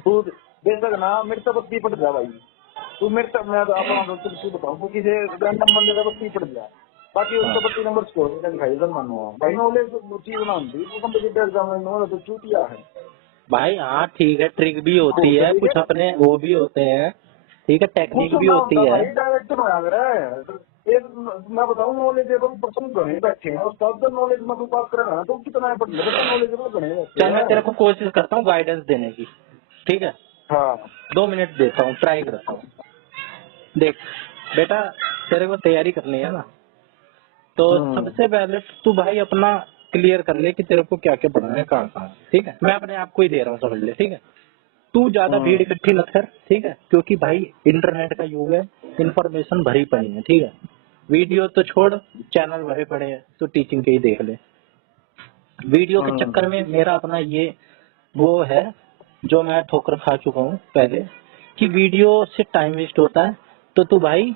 तू, बेशक ना मेरे से बत्ती पढ़ जा भाई तू, मेरे से मैं अपना तू बताऊं तू किसी रैंडम बंदे का बत्ती पढ़ जा, बाकी हाँ। उसका 32 नंबर स्कोर करके दिखाई दे मानो भाई, नॉलेज चीज ना होती वो कंप्यूटर एग्जाम में नॉलेज तो चूतिया है। भाई हाँ ठीक है, ट्रिक भी होती बहुत है, ठीक है कुछ अपने वो भी होते हैं, ठीक है, कुछ टेक्निक भी ना होती होता है। भाई, डायरेक्ट मांग रहा है एक। मैं बताऊं नॉलेजेबल पर्सन घने बैठे हैं, उसका नॉलेज में तू बात करेगा ना तो कितना है पढ़ ले बता, नॉलेजेबल घने बैठे चल मैं हैं। तेरे को कोशिश करता हूँ गाइडेंस देने की, ठीक है, हाँ 2 मिनट देता हूँ, ट्राई करता हूँ। देख बेटा, तेरे को तैयारी करनी है ना, तो हम्म सबसे पहले तू भाई अपना क्लियर कर ले कि तेरे को क्या क्या पढ़ना है, कहाँ कहाँ, ठीक है। मैं अपने आप को ही दे रहा हूँ, समझ ले, ठीक है। तू ज्यादा भीड़ हम्म इकट्ठी मत कर, ठीक है, क्योंकि भाई इंटरनेट का युग है, इन्फॉर्मेशन भरी पड़ी है, ठीक है। वीडियो तो छोड़, चैनल भरे पड़े हैं, तो टीचिंग के ही देख ले। वीडियो के हम्म चक्कर में मेरा अपना ये वो है, जो मैं ठोकर खा चुका हूँ पहले, कि वीडियो से टाइम वेस्ट होता है। तो तू भाई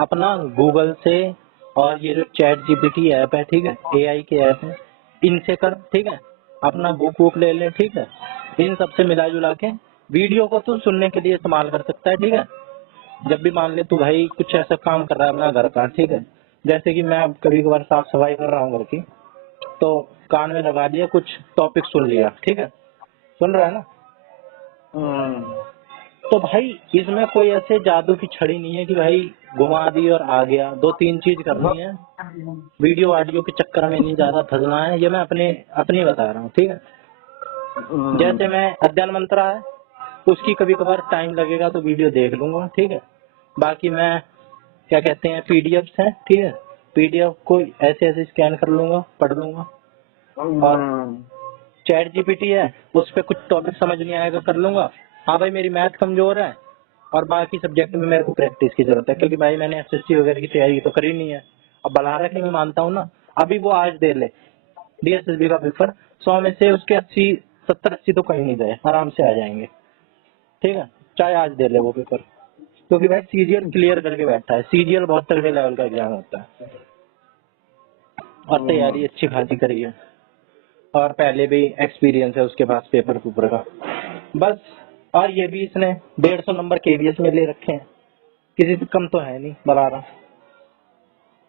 अपना गूगल से, और ये जो चैट जीपीटी ऐप है, ठीक है, एआई के ऐप है, इनसे कर, ठीक है। अपना बुक वुक ले ले, ठीक है। इन सबसे मिला जुला के वीडियो को तू सुनने के लिए इस्तेमाल कर सकता है, ठीक है। जब भी मान ले तू भाई कुछ ऐसा काम कर रहा है अपना घर का, ठीक है, जैसे कि मैं अब कभी कभार साफ सफाई कर रहा हूँ घर की, तो कान में लगा दिया, कुछ टॉपिक सुन लिया, ठीक है, सुन रहा है ना। हम्म तो भाई इसमें कोई ऐसे जादू की छड़ी नहीं है कि भाई घुमा दी और आ गया, 2-3 चीज करनी है, वीडियो ऑडियो के चक्कर में नहीं ज्यादा फंसना है, ये मैं अपने अपनी बता रहा हूँ, ठीक है। जैसे मैं अध्ययन मंत्रा है, उसकी कभी कभार टाइम लगेगा तो वीडियो देख लूंगा, ठीक है। बाकी मैं क्या कहते हैं, पीडीएफ है, ठीक है, पीडीएफ को ऐसे ऐसे स्कैन कर लूंगा, पढ़ लूंगा। और चैट जीपीटी है, उस पर कुछ टॉपिक समझ नहीं आएगा, कर लूंगा। हाँ भाई मेरी मैथ कमजोर है और बाकी सब्जेक्ट में मेरे को प्रैक्टिस की जरूरत है, क्योंकि भाई मैंने एसएससी वगैरह की तैयारी तो करी नहीं है। अब बला रखने में मानता हूँ ना, अभी वो आज दे ले डीएसएसबी का पेपर, 100 में से उसके 80 70-80 तो कहीं नहीं गए, आराम से आ जाएंगे, ठीक है, चाहे आज दे ले वो पेपर, क्योंकि भाई सीजीएल क्लियर करके बैठा है। सीजीएल बहुत तगड़े लेवल का एग्जाम होता है और तैयारी अच्छी खासी करी है और पहले भी एक्सपीरियंस है उसके पास पेपर पेपर का बस। और ये भी इसने 150 नंबर केवीएस में ले रखे हैं, किसी से कम तो है नहीं बता रहा।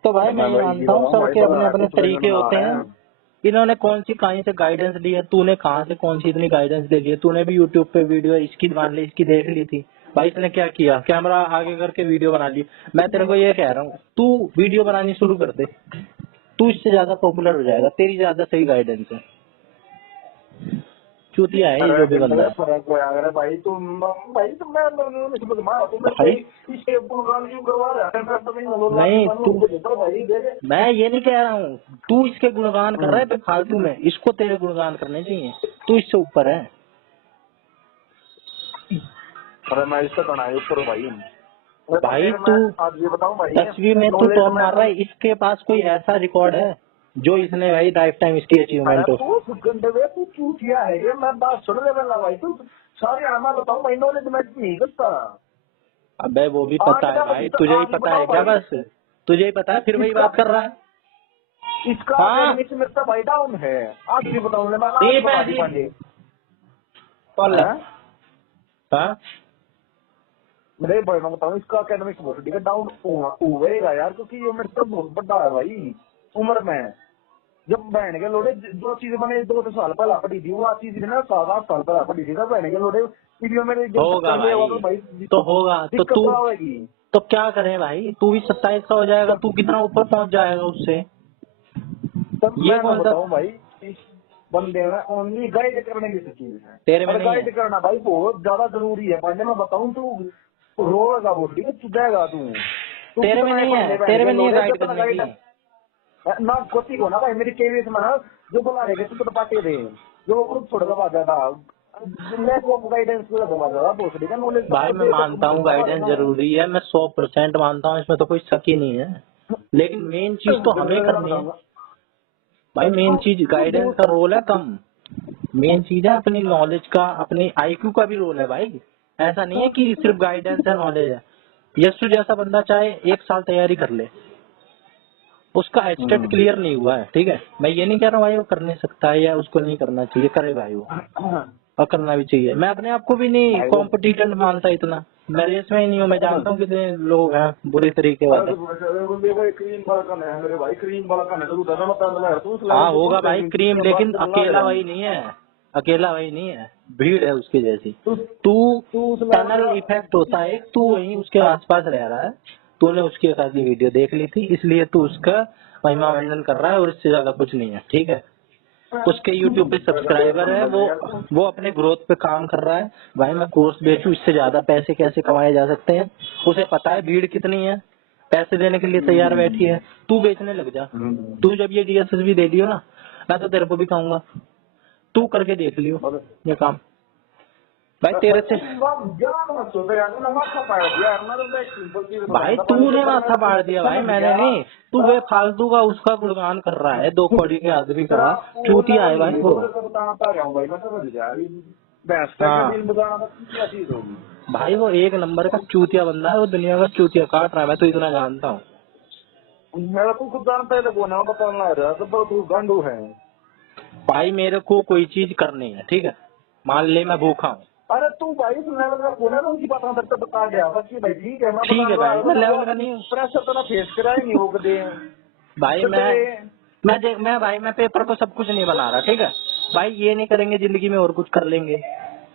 तो भाई मैं ये मानता हूँ सबके अपने अपने तरीके होते हैं। इन्होंने कौन सी कहीं से गाइडेंस ली है, तूने कहाँ से कौन सी इतनी गाइडेंस ले ली है? तूने भी यूट्यूब पे वीडियो इसकी मान ली, इसकी देख ली थी भाई, इसने क्या किया, कैमरा आगे करके वीडियो बना ली। मैं तेरे को ये कह रहा हूँ तू वीडियो बनानी शुरू कर दे, तू इससे ज्यादा पॉपुलर हो जाएगा, तेरी ज्यादा सही गाइडेंस है। चूतिया है ये जो भी बंदा है भाई तुम नहीं तू, मैं ये नहीं कह रहा हूँ तू इसके गुणगान कर रहा है फालतू में, इसको तेरे गुणगान करने चाहिए, तू इससे ऊपर है। अरे मैं इससे बनाए ऊपर भाई तू आज ये बताऊं भाई 10वीं में तू टॉप मार रहा है, इसके पास कोई ऐसा रिकॉर्ड है जो इसने भाई लाइफ टाइम इसकी अचीवमेंट हो? तू चूतिया है ये, मैं बात सुन ले भाई, तू सारे आना बताऊं मैं नॉलेज में नहीं करता। अबे वो भी पता है भाई, तुझे ही पता है क्या? बस तुझे ही पता है, फिर वही बात कर रहा है। इसका मेरा भाई डाउन है, आज भी बताऊं मेरे भाई मैं बताऊं इसका एकेडमिक्स बहुत ठीक है, डाउन होगा यार, क्योंकि ये मेरे से बहुत बड़ा है भाई उम्र में। जब बहन के लोड़े जो चीज मैंने 2 साल पहले पढ़ी थी वो चीज ना 7-8 साल पहले पढ़ी थी, बहन के लोड़े वीडियो मेरे होगा भाई, तो होगा तो तू तो क्या करे भाई, तू भी 27 का हो जाएगा, तू कितना ऊपर पहुंच जाएगा उससे। ये कौन सा भाई बंदे में ओनली गाइड करने की चीज है, तेरे में गाइड करना भाई बहुत ज्यादा जरूरी है। पहले मैं बताऊं तू रोएगा बोली चुदेगा तू, तेरे में नहीं है, तेरे में नहीं है गाइड करने की ना कोती को ना भाई मेरी केवीएस में ना जो बुला रहे तू तो पाटे दे जो खुद छोड़ेगा बात ज्यादा मैं को गाइडेंस को दबा ज्यादा बोल देगा नॉलेज। भाई मैं मानता हूँ गाइडेंस जरूरी है, मैं 100% मानता हूँ, इसमें तो कोई शक ही नहीं है, लेकिन मेन चीज तो हमें करनी है भाई। मेन चीज गाइडेंस का रोल है कम, मेन चीज है अपनी नॉलेज का, अपनी आईक्यू का भी रोल है भाई। ऐसा नहीं है कि सिर्फ गाइडेंस है नॉलेज है। यशु जैसा बंदा चाहे 1 साल तैयारी कर ले, उसका एस्टेट क्लियर नहीं हुआ है, ठीक है, मैं ये नहीं कह रहा हूँ भाई वो कर नहीं सकता है या उसको नहीं करना चाहिए, करे भाई वो, और करना भी चाहिए। मैं अपने आप को भी नहीं कॉम्पिटिटेंट मानता इतना, मैं रेस में ही नहीं हूँ, मैं जानता हूँ कितने लोग हैं बुरी तरीके वाले। हाँ होगा भाई क्रीम, लेकिन अकेला वही नहीं है, अकेला वही नहीं है, भीड़ है उसकी जैसी। तू टनल इफेक्ट होता है, तू वही उसके आसपास रह रहा है, तूने उसकी एक आधी वीडियो देख ली थी इसलिए तू उसका महिमा वंदन कर रहा है, और इससे ज्यादा कुछ नहीं है, ठीक है। उसके यूट्यूब पे सब्सक्राइबर है, वो अपने ग्रोथ पे काम कर रहा है। भाई मैं कोर्स बेचूं, इससे ज्यादा पैसे कैसे कमाए जा सकते हैं, उसे पता है भीड़ कितनी है, पैसे देने के लिए तैयार बैठी है। तू बेचने लग जा, तू जब ये डीएसएसबी दे दियो ना, मैं तो तेरे को भी कहूंगा तू करके देख लियो ये काम भाई। तेरे से भाई तूने माथा पाड़ दिया भाई, मैंने नहीं, तू वे फालतू का उसका गुणगान कर रहा है, 2 कौड़ी के आदमी का चूतिया है भाई वो। भाई वो 1 नंबर का चूतिया बंदा है, वो दुनिया का चूतिया काट रहा है, मैं तो इतना जानता हूँ। मेरा तू खुद जानता है तो बताना है तो तू गांडू है भाई। मेरे को कोई चीज करनी है, ठीक है, मान ले मैं भूखा हूँ, अरे तू भाई उनकी बात बता गया भाई, ठीक है ठीक है भाई, मैं लेवल का नहीं हूँ, प्रेशर तो फेस करा ही नहीं हो कदे भाई। मैं भाई मैं पेपर को सब कुछ नहीं बना रहा, ठीक है भाई, ये नहीं करेंगे जिंदगी में और कुछ कर लेंगे,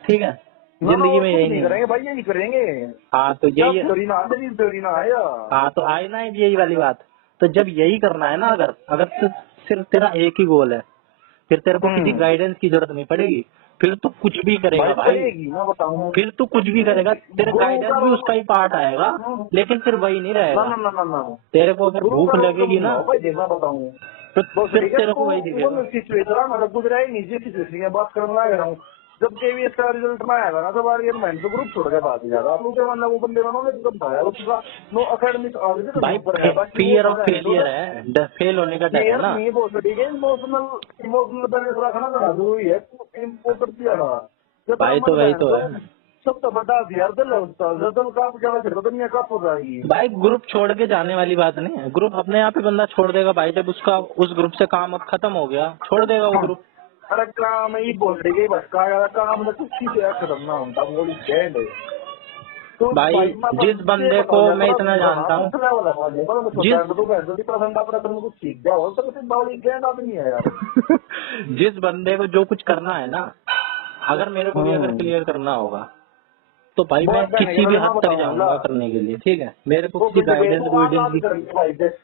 ठीक है, जिंदगी में यही नहीं करेंगे भाई, यही करेंगे। हाँ तो यही हाँ तो आए ना यही वाली बात, तो जब यही करना है ना, अगर सिर्फ तेरा एक ही गोल है, फिर तेरे को किसी गाइडेंस की जरूरत नहीं पड़ेगी, फिर तू कुछ भी करेगा भाई, करेगी ना बताऊँ। फिर तू कुछ भी करेगा, तेरे गाइडेंस भी उसका ही पार्ट आएगा, लेकिन फिर वही नहीं ना रहेगा। ना ना ना ना तेरे को अगर गुरु भूख का लगेगी ना भाई देखना बताऊँ तो बस फिर ठीक है। तेरे को तो वही दिखेगा। वो सिचुएशन मतलब गुजरा ही नहीं, जिस सिचुएशन की बात करना है रहा हूँ। जब केवीएस का रिजल्ट में आएगा ना, तो बार ये मैंने तो ग्रुप छोड़ के बात ही जाएगा। आप लोग क्या मानना, वो बंदे ने एकदम बताया उसका नो अकेडमिक आगे से भाई ऊपर है, बाकी वो फियर ऑफ रहने दो फेलियर ना। है, फेल होने का डर है केयर ना। नहीं बोल सकती, इमोशनल इमोशनल बैलेंस रखना बड़ा जरूरी है। वो करती है ना जब तेरा भाई तो मन वही बहन तो तो है। सब तो बता दिया यार, दिल होता है दिल का क्या फिर दुनिया कब हो जाएगी। भाई ग्रुप छोड़ के जाने वाली बात नहीं है, ग्रुप अपने आप ही बंदा छोड़ देगा भाई, जब उसका उस ग्रुप से काम अब खत्म हो गया छोड़ देगा वो ग्रुप। अरे काम ही बोल रही गई बस का यार, काम में कुछ चीज खत्म ना होता बोली कैंड। तो भाई मैं जिस ये बंदे को बताऊं मैं इतना जानता हूँ, दूसरा वाला वाले पर मैं छोटा जिस तो कहता हूं परसेंट अपना तुम कुछ सीख जाओ तो कुछ बावली कैंड आदमी है यार। जिस बंदे को जो कुछ करना है ना, अगर मेरे को भी अगर क्लियर करना होगा तो भाई मैं बहुत बहन किसी के भी मैं हद तक बताऊंगा जाऊंगा करने के लिए, ठीक है। मेरे को वो किसी फिर गाइडेंस तो वाइडेंस आज की। करेंगे भाई देख।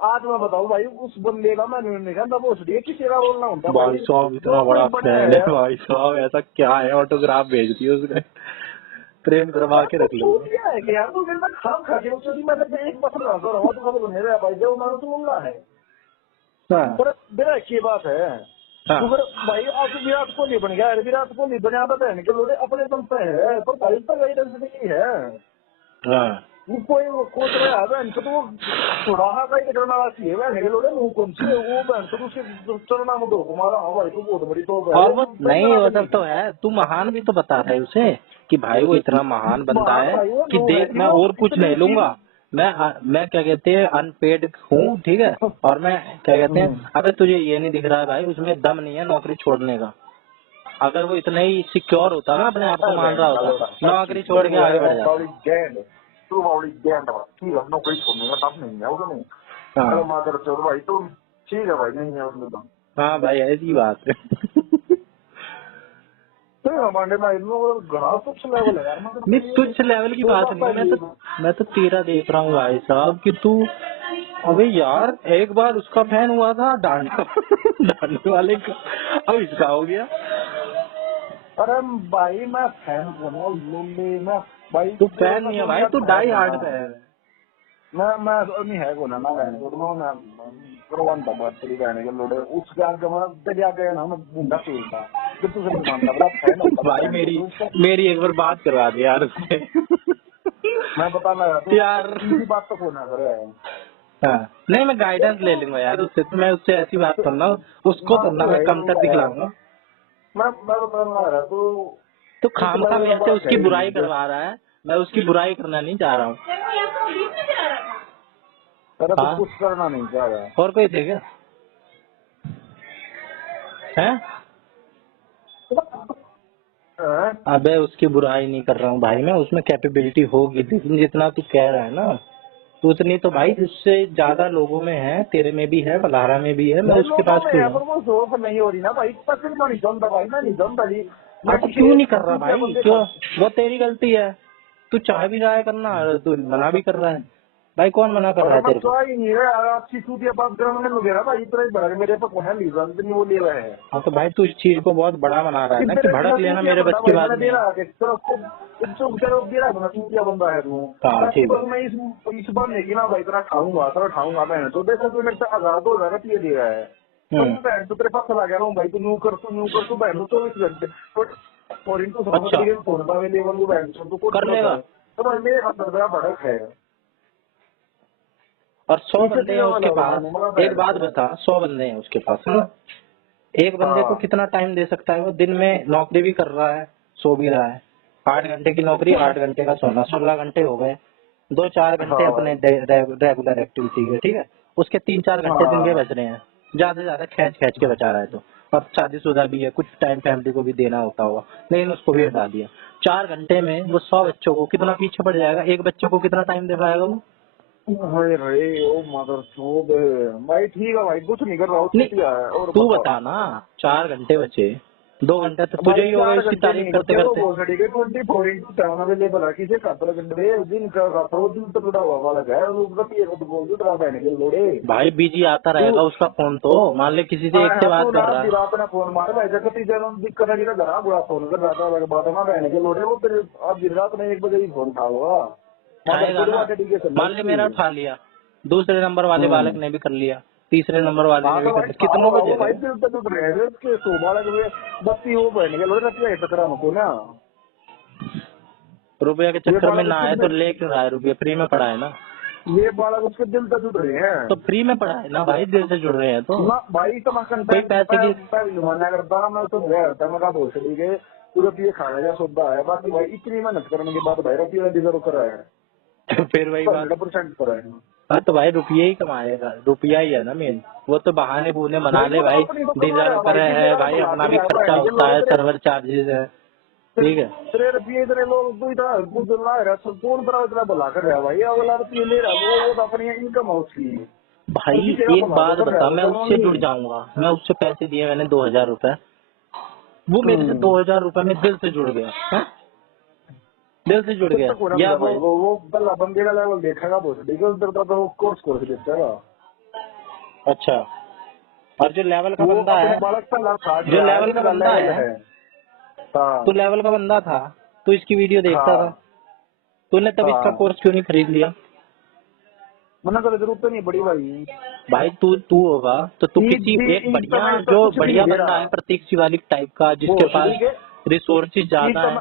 आज मैं बताऊं भाई उस बंदे का मैंने नहीं कहा वो उसलिए किसी का रोल ना होता भाई भाई। साहब जो इतना कोई बड़ा बने फैन है है भाई साहब, ऐसा क्या है, ऑटोग्राफ भेज दी उसने, प्रेम करवा के रख तू लूंगा। क्या है कि यार तू मेरे साथ खाम खा के उससे मैं तो एक बस रहा तो सब बने रहा भाई जो मैं तो बोल रहा है। हाँ पर मेरा एक ही बात है हाँ तो फिर भाई अब विराट कोहली बन गया है, विराट कोहली बना तो बहन के लोग अपने दम पे है पर भाई तो गाइडेंस नहीं है। हाँ। वो कोई वो कोच रहा है बहन तो वो थोड़ा हाँ गाइड करना चाहिए बहन के लोग वो कौन सी है वो बहन तो उसके चलना में दो कुमारा हाँ भाई तो बहुत बड़ी तो और वो बंद नहीं, वो आदमी सब तो है, तू महान भी तो बता रहा है उसे कि भाई वो इतना महान बंदा महान है भाई वो कि नो है देख कि मैं वो और कुछ इतनी नहीं लूंगा, मैं क्या कहते हैं अनपेड हूँ, ठीक है। और मैं क्या कहते हैं, अगर तुझे ये नहीं दिख रहा है भाई उसमें दम नहीं है नौकरी छोड़ने का, अगर वो इतना ही सिक्योर होता ना, अपने आप को मान रहा होता, नौकरी छोड़ के आगे बढ़ जाता। तू बावली गैंड ठीक है नौकरी छोड़ने का तब नहीं है उसमें। अरे हाँ माँ कर चोर भाई तुम ठीक है भाई नहीं है उसमें तो हाँ भाई ऐसी बात है। हमारे भाई घना कुछ लेवल है यार नहीं मतलब तुझ लेवल की दो बात बार नहीं है, पहले मैं तो तेरा देख रहा हूँ भाई साहब कि तू, अबे यार एक बार उसका फैन हुआ था डांडा डांडे वाले का, अब इसका हो गया। अरे भाई मैं फैन हूँ लोली मैं भाई तू मेरे फैन पास नहीं है भाई, दुनिया तू तो है डाई को हार्ड ना फैन है। मैं नहीं है को ना मैं मैं प्रवान था बात तेरी बहन के लोड़े उसके आगे मैं तेरे आगे ना मैं बूंदा फेरता जब तुझे नहीं मानता मेरा फैन होता भाई फैन मेरी तो उसका मेरी एक बार बात करवा दे यार उससे। मैं बताना यार तू यार इसी बात तो होना करे हाँ नहीं, मैं गाइडेंस ले लूंगा यार उससे, तो मैं उससे ऐसी बात करना, उसको हाँ करना तो मैं है कमतर दिखलाऊंगा। मैं बताना यार तू तो इस खामखा लेवल का मेरे से बात है उसकी ही बुराई नहीं करवा रहा है, मैं उसकी बुराई करना नहीं चाह रहा हूँ। अरे तो हाँ कुछ करना नहीं चाह रहा और कोई थे क्या है? है? अबे उसकी बुराई नहीं कर रहा हूँ भाई मैं, उसमें कैपेबिलिटी होगी, लेकिन जितना तू कह रहा है ना तो उतनी तो भाई उससे ज्यादा लोगों में है, तेरे में भी है, बल्हारा में भी है, मैं भाई उसके लोगों पास में क्यों है जाऊँ? पर वो जोर नहीं हो रही ना भाई पसंद तो नहीं जानता भाई मैं नहीं जानता जी मैं हाँ तो किसी क्यों नहीं एक कर रहा चूतिया भाई, बंदे क्यों? का वो तेरी गलती है, तू चाह भी रहा है करना, तू मना भी कर रहा है भाई, कौन मना कर रहा अरे है मैं तेरे को? तो ही नहीं रहा अच्छी चूतिया बात करने में गया भाई इतना ही बड़ा मेरे पास कौन है लीजा इतनी वो ले रहे हैं हाँ तो भाई तू इस चीज को बहुत बड़ा बना रहा है ना कि मेरे भड़क मैं लेना चूतिया मेरे बस बंदा की भाई बात मैंने दे नहीं है। रहा है तरफ दे रहा है चूतिया बंदा है तू हाँ ताकि ठीक है। बस मैं इस बार नहीं ना भाई इतना खाऊंगा मैं तो देखो तू मेरे से 1000-2000 रुपये दे रहा है तो मैं बहन तो तेरे पास चला गया हूँ भाई तू न्यू कर तू बहन 24 घंटे और इनको समझ अच्छा तरीके से फोन पर अवेलेबल वो बहन तो कुछ कर ना लेगा, कर तो भाई मेरे हाथ बड़ा भड़क है और 100 पीछे बंदे हैं चीजों उसके वाला पास, मेरा एक बहन बात बता, 100 बंदे हैं उसके पास है ना, एक बंदे को हाँ कितना टाइम दे सकता है? वो दिन में नौकरी भी कर रहा है, सो भी रहा है, 8 घंटे की नौकरी, 8 घंटे का सोना, 16 घंटे हो गए, 2-4 घंटे हाँ अपने भाई रेगुलर एक्टिविटी के, ठीक है। उसके 3-4 घंटे दिन के हाँ बच रहे हैं, ज्यादा से ज्यादा खींच खींच के बचा रहा है तो, और शादीशुदा भी है, कुछ टाइम फैमिली को भी देना होता होगा, लेकिन उसको भी हटा दिया। 4 घंटे में वो 100 बच्चों को कितना पीछे पड़ जाएगा, एक बच्चे को कितना टाइम दे पाएगा वो? भाई रे ओ मदर चोद भाई ठीक है भाई कुछ नहीं कर रहा हूँ नहीं छुट्टियां है और तू बताओ बता ना, 4 घंटे बचे, 2 घंटे तो तुझे ही हो गए इसकी तारीफ करते करते। 24 अवेलेबल है किसी का दिन का दिन तो जुड़ा हुआ वाला है बोल दो बहन के लोड़े भाई बीजी आता रहेगा उसका फोन, तो मान ले किसी से एक से बात कर रहा है। अपना फोन मार भाई जगह तीजे दिक्कत है कि घर बुरा फोन कर रहा था बात ना बहन के लोड़े वो फिर अब दिन रात में 1 बजे ही फोन था हुआ उठाएगा ना, मान ले मेरा उठा लिया, दूसरे नंबर वाले बालक ने भी कर लिया, तीसरे नंबर वाले ने भी कर लिया, कितनों बजे बत्ती वो बहन के लोड़े रखिए टकरा हमको ना रुपया के चक्कर में ना आए तो ले क्यों रहा है रुपया, फ्री में पड़ा है ना। ये बालक उसके दिल से जुड़ रहे हैं तो फ्री में पड़ा है ना भाई, दिल से जुड़ रहे हैं तो भाई तो मैं पैसे की मना करता मैं तो मैं कहा बोल चली गए तू रुपये खाने का सौदा है बाकी भाई इतनी मेहनत करने के बाद भाई रुपया डिजर्व करा है फिर वही बात 100% करा है। हाँ तो भाई रुपया ही कमाएगा, रुपया ही है ना मेन, वो तो बहाने बूने बना ले भाई, डिजर्व करे है भाई, अपना भी खर्चा होता है, सर्वर चार्जेस है, ठीक है। तेरे रुपये इतने लोग तू इतना ला रहा है कौन तरह इतना भला कर रहा है भाई, अगला रुपये ले रहा है वो तो अपनी इनकम है उसकी। भाई एक बात बता, मैं उससे जुड़ जाऊंगा, मैं उससे पैसे दिए मैंने 2000 रुपए, वो मेरे से 2000 रुपए में दिल से जुड़ गया है? दिल से जुड़ गया या वो पहला बंदे का लेवल देखेगा बहुत ठीक है उधर तो वो कोर्स देता। अच्छा, और जो लेवल का बंदा है, जो लेवल का बंदा है, तू लेवल का बंदा था, तू इसकी वीडियो देखता था, तूने तब इसका कोर्स क्यों नहीं खरीद लिया? मना कर जरूरत नहीं बड़ी भाई तू होगा तो तू किसी एक बढ़िया जो बढ़िया बंदा है प्रतीक शिवालिक टाइप का जिसके पास रिसोर्सेज ज्यादा है।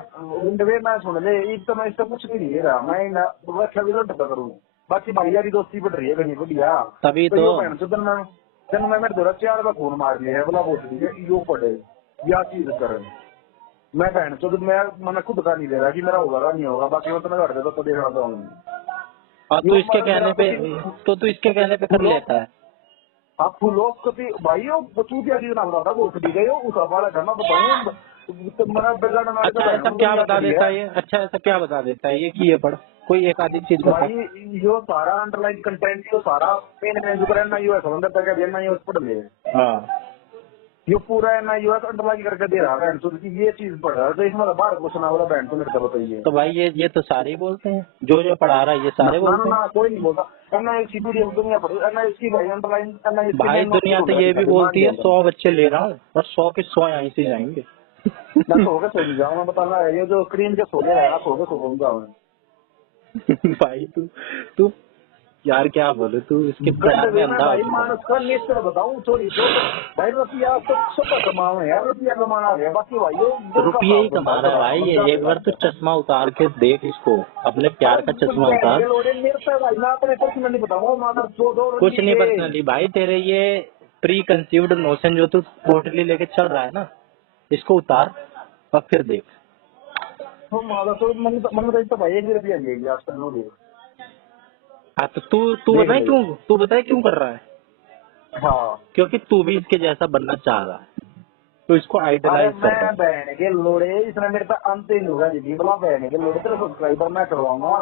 मैं सुन ले एक तो मैं इसका कुछ नहीं ले रहा मैं रिजल्ट करूँ बाकी भाई यारी दोस्ती बढ़ रही है कहीं बढ़िया तभी तो जन मैं मेरे दो 4 बार फोन मार लिया है बोला बोल रही है यो पढ़े या चीज करे मैं बहन चो मैं खुद का नहीं ले रहा कि मेरा होगा नहीं होगा बाकी मैं तुम्हें घर दे तो देख रहा हूँ। और तू इसके कहने पे तू इसके कहने पे कर लेता है। आप फुलोस्कोपी भाई तू क्या चीज नाम रहा था वो दी गई उस वाला करना बताऊँ अच्छा ऐसा क्या बता देता है ये, अच्छा ऐसा क्या बता देता है ये कि ये पढ़ कोई एक आधी चीज बता। भाई यो सारा अंडरलाइन कंटेंट यो सारा पेन में जो करना यो है समझ तक देना यो पढ़ ले। हाँ यो पूरा है ना यूएस अंडरलाइन करके दे रहा है तो ये चीज पढ़ रहा है तो इसमें बाहर क्वेश्चन वाला बैंड तो मेरे को बताइए। तो भाई ये तो सारे बोलते हैं जो पढ़ा रहा है ये सारे बोलते हैं। ना कोई नहीं बोलता करना एक सीपीडी दुनिया पढ़ करना इसकी भाई अंडरलाइन करना भाई दुनिया तो ये भी बोलती है 100 बच्चे ले रहा हूँ और 100 के 100 यहाँ से जाएंगे। मैं सो के सो जाऊँ मैं बताना है ये जो स्क्रीन के सोने रहेगा सो के सो जाऊँ। भाई तू यार क्या बोले तू इसके प्यार में अंधा भाई मानस का नेचर बताऊं थोड़ी तो भाई रुपया तो सब कमाओ है यार रुपया कमाना है बाकी भाई रुपये ही कमा रहा है भाई। ये एक बार तो चश्मा उतार के देख इसको, अपने प्यार का चश्मा उतार। कुछ नहीं पर्सनली भाई, तेरे ये प्री कंसीव्ड नोशन जो तू टोटली लेके चल रहा है ना इसको उतार और फिर देख। हाँ तो तू बताए क्यों कर रहा है? हाँ क्योंकि तू भी इसके जैसा बनना चाह रहा है तो इसको आइडलाइज कर रहा है। बहन के लोड़े इसमें मेरे पास अंत ही नहीं होगा जी बोला बहन के लोड़े तेरे सब्सक्राइबर मैं करवाऊंगा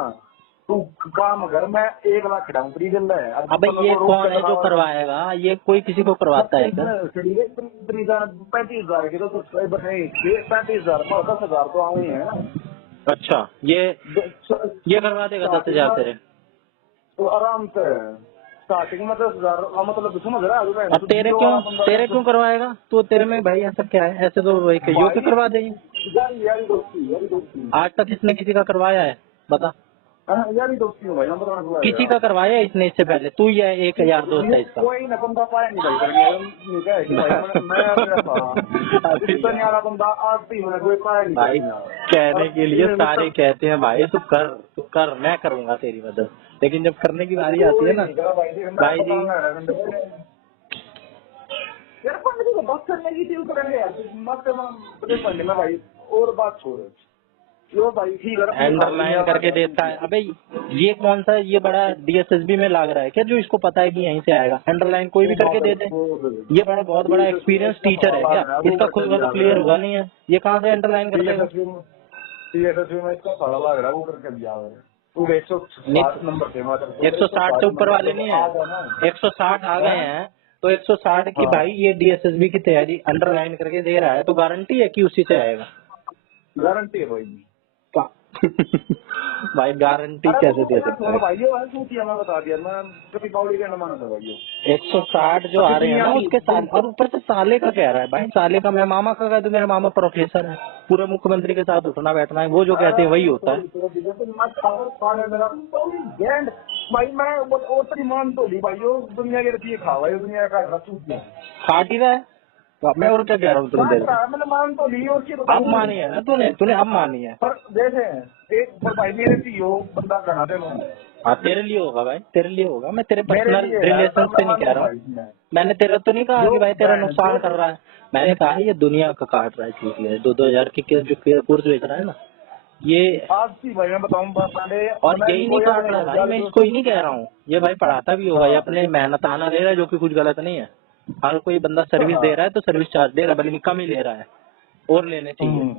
तू काम अगर मैं 1 लाख डाउन फ्री कर ले। अब ये कौन है जो करवाएगा? ये कोई किसी को करवाता है क्या? 35,000 के तो सब्सक्राइबर है 35,000 10,000 तो आए हैं। अच्छा ये करवा देगा 10,000 तेरे तो आराम से स्टार्टिंग में 10,000 मतलब समझ रहा है। अब तेरे क्यों करवाएगा? तो तेरे में भाई ऐसा क्या है? ऐसे तो भाई कईयों के करवा देंगे। आज तक इसने किसी का करवाया है बता? यारी दोस्ती हो भाई किसी का करवाया है इसने इससे पहले? तू ही है एक यार दोस्त है इसका? कोई ना बंदा पाया नहीं भाई कहने के लिए सारे कहते हैं भाई तू कर मैं करूंगा तेरी मदद, लेकिन जब करने की बारी आती है ना भाई जी यार बात करने की क्यों करेंगे मत भाई और बात छोड़ यो भाई ठीक है अंडरलाइन करके देता है। अबे ये कौन सा ये बड़ा डीएसएसबी में लाग रहा है क्या जो इसको पता है कि यहीं से आएगा? अंडरलाइन कोई भी करके दे दे। ये बहुत बड़ा एक्सपीरियंस टीचर है क्या? इसका खुद का तो क्लियर हुआ नहीं है, ये कहाँ से अंडरलाइन कर देगा? डीएसएसबी में इसका सारा लग रहा है वो करके दिया है 160 नंबर थे 160 से ऊपर वाले नहीं है, 160 आ गए हैं तो 160 की हाँ। भाई ये डीएसएसबी की तैयारी अंडरलाइन करके दे रहा है, तो गारंटी है कि उसी से आएगा? गारंटी है भाई। भाई गारंटी अरे कैसे दे वो सकता यार है? भाई ये वाला क्यों किया, मैं बता दिया, मैं कभी बाउली का न माना था भाई। 160 जो आ रहे हैं ना उसके साल, और ऊपर से साले का कह रहा है भाई, साले का। मैं मामा का कह दूं, मेरा मामा प्रोफेसर है, पूरे मुख्यमंत्री के साथ उठना बैठना है, वो जो कहते हैं वही होता है। भाई मैं वो तेरी मान तो ली भाई, वो दुनिया के रखिए खा भाई, दुनिया का काट ही रहा है, तो मैं और क्या कह रहा हूँ तुम देर से? मैंने मान तो ली, और अब मानी है ना तूने, तूने अब मानी है। पर देखे एक पर भाई मेरे पीओ बंदा कहा दे हाँ तेरे लिए होगा भाई, तेरे लिए होगा, मैं तेरे मेरे पर्सनल लिए रिलेशन से नहीं कह रहा हूँ। मैंने तेरा तो नहीं कहा कि भाई तेरा नुकसान कर रहा है, मैंने कहा ये दुनिया का काट रहा है, ठीक है। 2-2 हजार की जो कोर्स बेच रहा है ना ये, आज की भाई मैं बताऊँ पहले, और यही नहीं काट रहा भाई, मैं इसको ही नहीं कह रहा हूँ, ये भाई पढ़ाता भी होगा, ये अपने मेहनताना ले रहा है, जो कि कुछ गलत नहीं है। हर कोई बंदा सर्विस दे रहा है तो सर्विस चार्ज दे रहा है, बल्कि कम ही ले रहा है, और लेने चाहिए।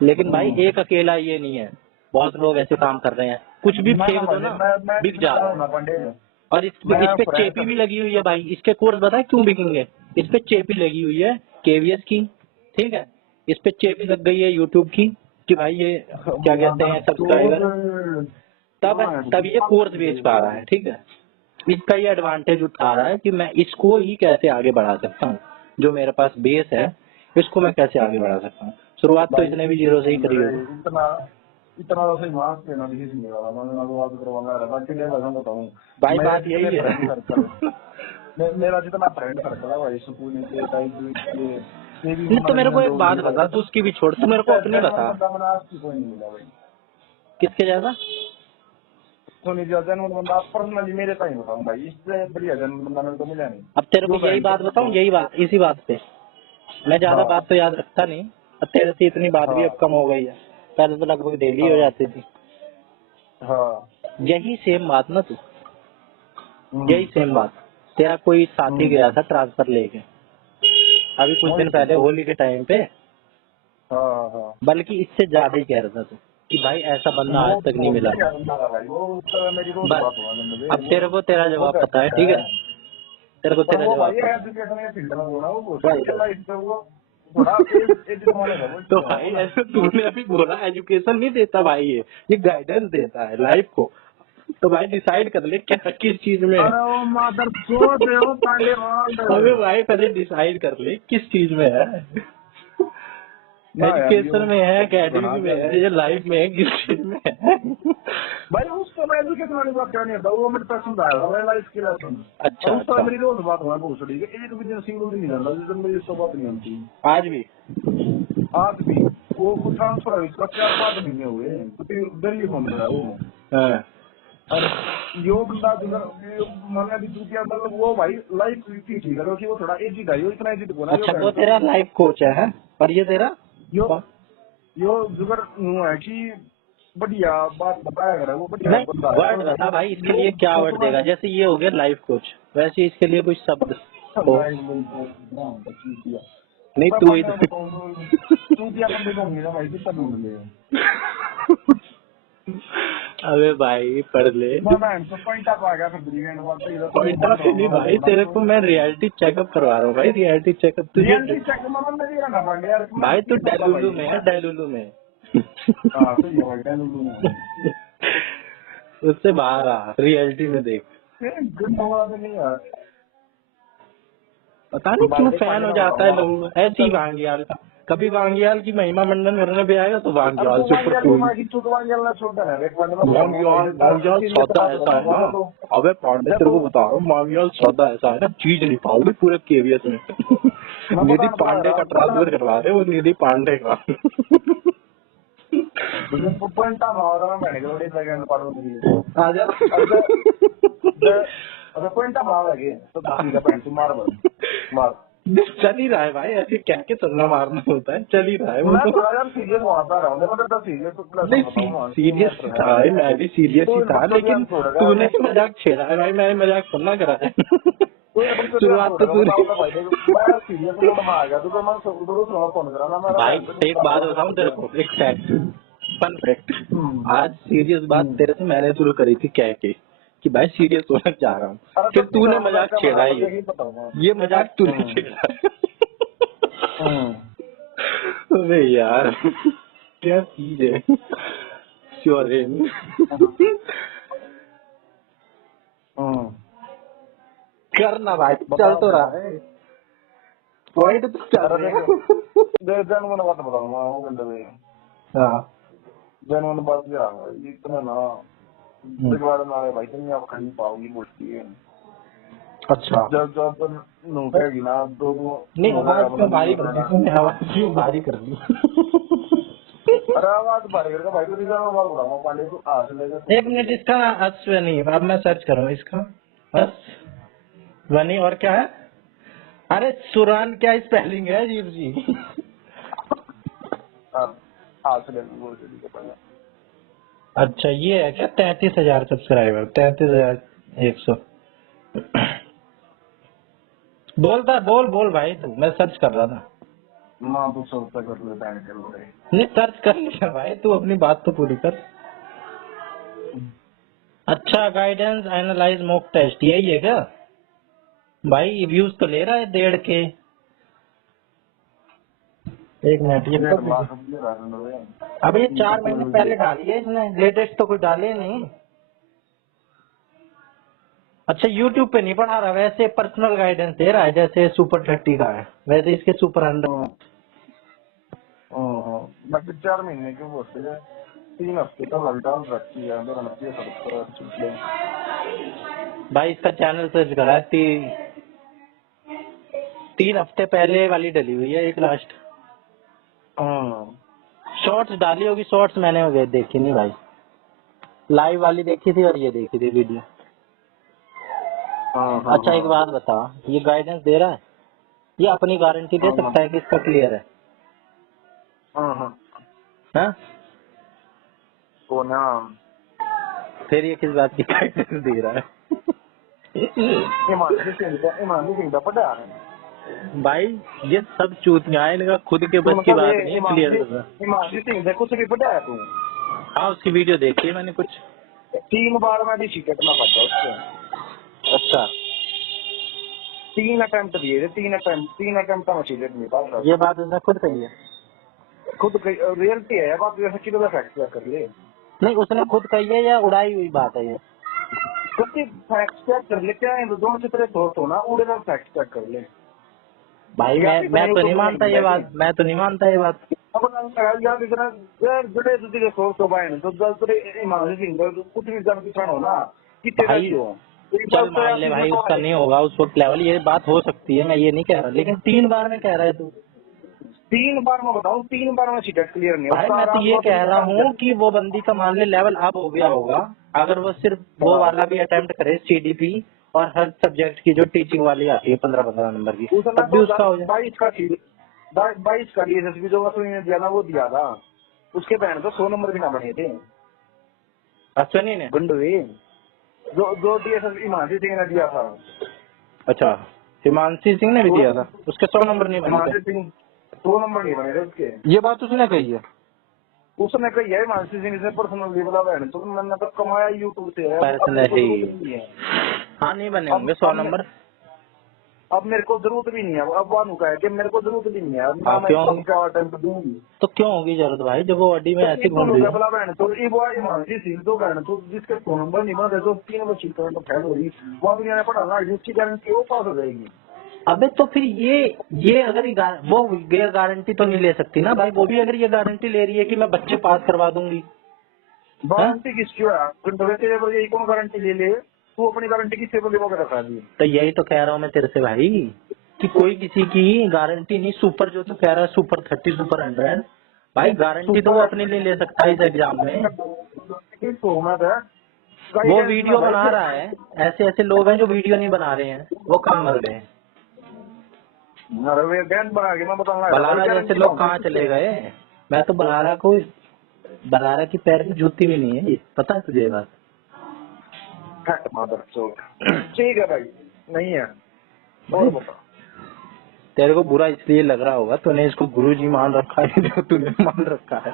लेकिन भाई एक अकेला ये नहीं है, बहुत लोग ऐसे काम कर रहे हैं, कुछ भी फेंक दो ना बिक जा रहा है। और इस पे चेपी भी लगी हुई है भाई, इसके कोर्स बताए क्यों बिकेंगे? इस पे चेपी लगी हुई है केवीएस की, ठीक है, इस पे चेपी लग गई है यूट्यूब की कि भाई ये क्या कहते हैं सब्सक्राइबर, तब ये कोर्स बेच पा रहा है, ठीक है। इसका ये एडवांटेज उठा रहा है कि मैं इसको ही कैसे आगे बढ़ा सकता हूँ, जो मेरे पास बेस है इसको मैं कैसे आगे बढ़ा सकता हूँ। शुरुआत तो इसने भी 0 से ही करी होगी। इतना तो सही मार्क्स देना नहीं किसी ने वाला, मैं बात करवाऊंगा बाकी मैं वैसा बताऊं भाई बात यही है। मेरा जितना फ्रेंड सर्कल है भाई स्कूल के टाइप के नहीं तो मेरे को एक बात बता, तू उसकी भी छोड़, तू मेरे को अपनी बता। कोई नहीं मिला भाई, किसके जैसा? सोनी जी जन्म बंदा पर्सनली मेरे का ही बताऊं भाई, इससे बढ़िया जन्म बंदा मेरे को मिला नहीं। अब तेरे को यही बात बताऊं, यही बात, इसी बात पे मैं ज्यादा बात तो याद रखता नहीं, अब तेरे से इतनी बात भी अब कम हो गई है, पहले तो लगभग डेली हो जाती थी। यही सेम बात ना तू, यही सेम बात, तेरा कोई साथी गया था ट्रांसफर लेके अभी कुछ दिन पहले होली के टाइम पे, बल्कि इससे ज्यादा ही कह रहा था तू कि भाई ऐसा बंदा आज तक नहीं मिला। अब तेरे को तेरा जवाब पता है, ठीक है, तेरे को तेरा जवाब तो भाई ऐसे तूने अभी बोला एजुकेशन नहीं देता भाई, ये गाइडेंस देता है लाइफ को। तो भाई डिसाइड कर ले क्या किस चीज में है। अबे भाई पहले डिसाइड कर ले किस चीज में है, एजुकेशन में है, अकेडमिक में है, या लाइफ में है, किस चीज में है? भाई उसको मैं एजुकेशन वाली बात क्या नहीं आता, वो मेरे पास समझाया था लाइफ के लेसन। अच्छा उसका मेरी रोज बात हुआ बहुत ठीक है, एक भी दिन सिंगल दिन नहीं जाता जिस दिन मेरी उससे बात नहीं होती। आज भी वो कुछ ट्रांसफर है, इसका 4-5 महीने हुए, दिल्ली घूम रहा है वो। और यो बंदा मैंने अभी दूसरा मतलब वो भाई लाइफ ठीक है, क्योंकि वो थोड़ा एजिड है, यो इतना एजिड बोला। अच्छा वो तेरा लाइफ कोच है, और ये तेरा यो जुगर है कि बढ़िया बात बताया कर, वो बढ़िया वर्ड बता भाई, इसके लिए क्या वर्ड देगा? जैसे ये हो गया लाइफ कोच, वैसे इसके लिए कुछ शब्द नहीं तू ही अबे भाई पढ़ ले, पॉइंट ऑफ नहीं भाई, तेरे को मैं रियलिटी चेकअप करवा रहा हूँ भाई, रियलिटी चेकअप तुझे भाई, तू डेलुलू में है, डेलुलू में उससे बाहर आ, रियलिटी में देख। पता नहीं क्यों फैन हो जाता है लोग, ऐसी वांगियाल, कभी वांगियाल की महिमा मंडन करने पे आएगा तो वांगियाल से ऊपर कोई। वांगियाल सौदा ऐसा है ना, अबे पांडे तेरे को बता रहा हूँ, वांगियाल सौदा ऐसा है ना, चीज नहीं पाओगे पूरे केवीएस में। निधि पांडे का ट्रांसफर करवा रहे वो, निधि पांडे का। चल ही रहा है भाई, ऐसे क्या के तुलना मारना होता है, चल ही रहा है वो तो। सीरियस था, मैं भी सीरियस ही था, लेकिन तूने मजाक छेड़ा है भाई, मैंने मजाक सुनना करा है। शुरुआत तो तूने भाई, एक बात बताऊं तेरे को, एक फैक्ट, फन फैक्ट, आज सीरियस बात तेरे से मैंने शुरू करी थी क्या की, कि भाई सीरियस होना चाह रहा हूँ, फिर तूने मजाक छेड़ा ये मजाक तूने छेड़ा। अरे यार क्या चीज है। श्योर है। करना भाई, चल तो रहा है पॉइंट तो चल रहा है। जनवन बात बताऊंगा वो बंदे में। हाँ जनवन बात क्या है इतना ना बिगड़ ना है भाई, तुम आप खाली पाओगी बोलती है। अच्छा जब नौकरी ना तो नहीं, आवाज क्यों भारी कर दी तूने, आवाज क्यों भारी कर दी। अरे आवाज भारी करके भाई, तुझे आवाज बताऊंगा पांडे को हाथ लेके। एक मिनट, इसका अश्वनी, अब मैं सर्च करूँ इसका अश्वनी, और क्या है? अरे सुरान क्या स्पेलिंग है अजीब जी। हाथ लेके बोल के पहले। अच्छा ये है क्या? 33,000 सब्सक्राइबर, 33,100। बोलता बोल बोल भाई तू, मैं सर्च कर रहा था। माँ तो सोचता कर ले बैन कर ले। नहीं सर्च कर लिया भाई, तू अपनी बात तो पूरी कर। अच्छा गाइडेंस एनालाइज मॉक टेस्ट, यही है क्या भाई? व्यूज तो ले रहा है 1.5 के। एक मिनट, ये अब ये 4 महीने पहले डाली है इसने, लेटेस्ट तो कुछ डाले नहीं। अच्छा यूट्यूब पे नहीं पढ़ा रहा, वैसे पर्सनल गाइडेंस दे रहा है, जैसे सुपर 30 का है वैसे इसके सुपर 100। बाकी 4 महीने के वो से 3 हफ्ते का लॉकडाउन रखी है अंदर नब्बे सब्सक्राइबर। भाई इसका चैनल सर्च करा है, 3 हफ्ते पहले वाली डली हुई है एक लास्ट। शॉर्ट्स डाली होगी, शॉर्ट्स मैंने हो गए देखी नहीं भाई, लाइव वाली देखी थी और ये देखी थी वीडियो। अच्छा एक बात बता, ये गाइडेंस दे रहा है, ये अपनी गारंटी दे सकता है कि इसका क्लियर है? हाँ तो ना फिर ये किस बात की गाइडेंस दे रहा है? ईमानदारी सिंह का पता है भाई ये सब चूतियां हैं, इनका खुद के बस की बात नहीं क्लियर करना। ईमानदारी सिंह से कुछ भी पता है तू? हाँ उसकी वीडियो देखी है मैंने कुछ। 3 बार मैं भी टिकट ना पाता उसको। अच्छा 3 अटेम्प्ट दिए थे, 3 अटेम्प्ट में टिकट नहीं पाता। ये बात उसने खुद कही है? खुद रियलिटी है बात, जैसे कि तो फैक्ट चेक कर ले। नहीं उसने खुद कही है या उड़ाई हुई बात है ये? खुद की फैक्ट चेक कर ले, क्या है दोनों से तेरे सोच हो ना, उड़े का फैक्ट चेक कर ले भाई मैं तो नहीं मानता ये बात, मैं तो नहीं मानता ये बात। अब यार इतना यार बड़े तुझे सोच हो पाए तो तेरे ईमानदारी सिंह को कुछ भी जान पहचान हो ना कि तेरा भाई ही हो। चल मान ले भाई उसका नहीं होगा उस वक्त लेवल, ये बात हो सकती है, मैं ये नहीं कह रहा, लेकिन 3 बार में कह रहा है तू। 3 बार मैं बताऊं, 3 बार में टिकट क्लियर नहीं भाई मैं तो ये कह रहा हूँ कि वो बंदी का मान ले लेवल अप हो गया होगा, अगर वो सिर्फ वो वाला भी अटेम्प्ट करे CDP और हर सब्जेक्ट की जो टीचिंग वाली आती है 15-15 नंबर की, तब भी उसका हो जाए। 22 का DSSB जो उसने दिया ना वो दिया था, उसके बहन तो 100 नंबर भी ना बने थे। अश्वनी ने गुंडवे जो DSSB ईमानदारी सिंह ने दिया था। अच्छा हिमांशी सिंह ने भी दिया था, उसके 100 नंबर नहीं बने थे। 100 नंबर नहीं बने थे उसके। ये बात उसने कही है? उसने कही है ईमानदारी सिंह से पर्सनली बोला बहन तो मैंने तो कमाया यूट्यूब से है। पर्सनली हाँ नहीं बने होंगे 100 नंबर। अब मेरे को जरूरत भी नहीं है, अब वानू का है कि मेरे को जरूरत भी नहीं है, अब हाँ, मैं क्या अटेम्प्ट दूंगी। तो क्यों होगी जरूरत भाई, जब वो ऑडी में ऐसे घूम रही है। बहन तो ये वो ईमानदारी सिंह तो बहन तो जिसके 100 नंबर नहीं बने तो 3 बच्ची तो फैल हो रही वो भी मैंने पढ़ा ना, उसकी गारंटी वो पास हो जाएगी। अबे तो फिर ये अगर वो गैर गारंटी तो नहीं ले सकती ना भाई, वो भी अगर ये गारंटी ले रही है कि मैं बच्चे पास करवा दूंगी। गारंटी किसकी है? यही कौन गारंटी ले ले, तू अपनी गारंटी किससे बोले वो रखा दी। तो यही तो कह रहा हूँ मैं तेरे से भाई कि कोई किसी की गारंटी नहीं, सुपर जो तू कह रहा है सुपर 30 सुपर 100 भाई गारंटी तो वो अपने लिए ले सकता है इस एग्जाम में। वो वीडियो बना रहा है, ऐसे ऐसे लोग हैं जो वीडियो नहीं बना रहे हैं, वो कम मर रहे हैं। बलारा जैसे लोग कहाँ चले गए, मैं तो बलारा की पैर में जूती भी नहीं है, पता है तुझे बात? ठीक है भाई, नहीं है और बता। तेरे को बुरा इसलिए लग रहा होगा, तूने इसको गुरुजी मान रखा है जो तूने मान रखा है।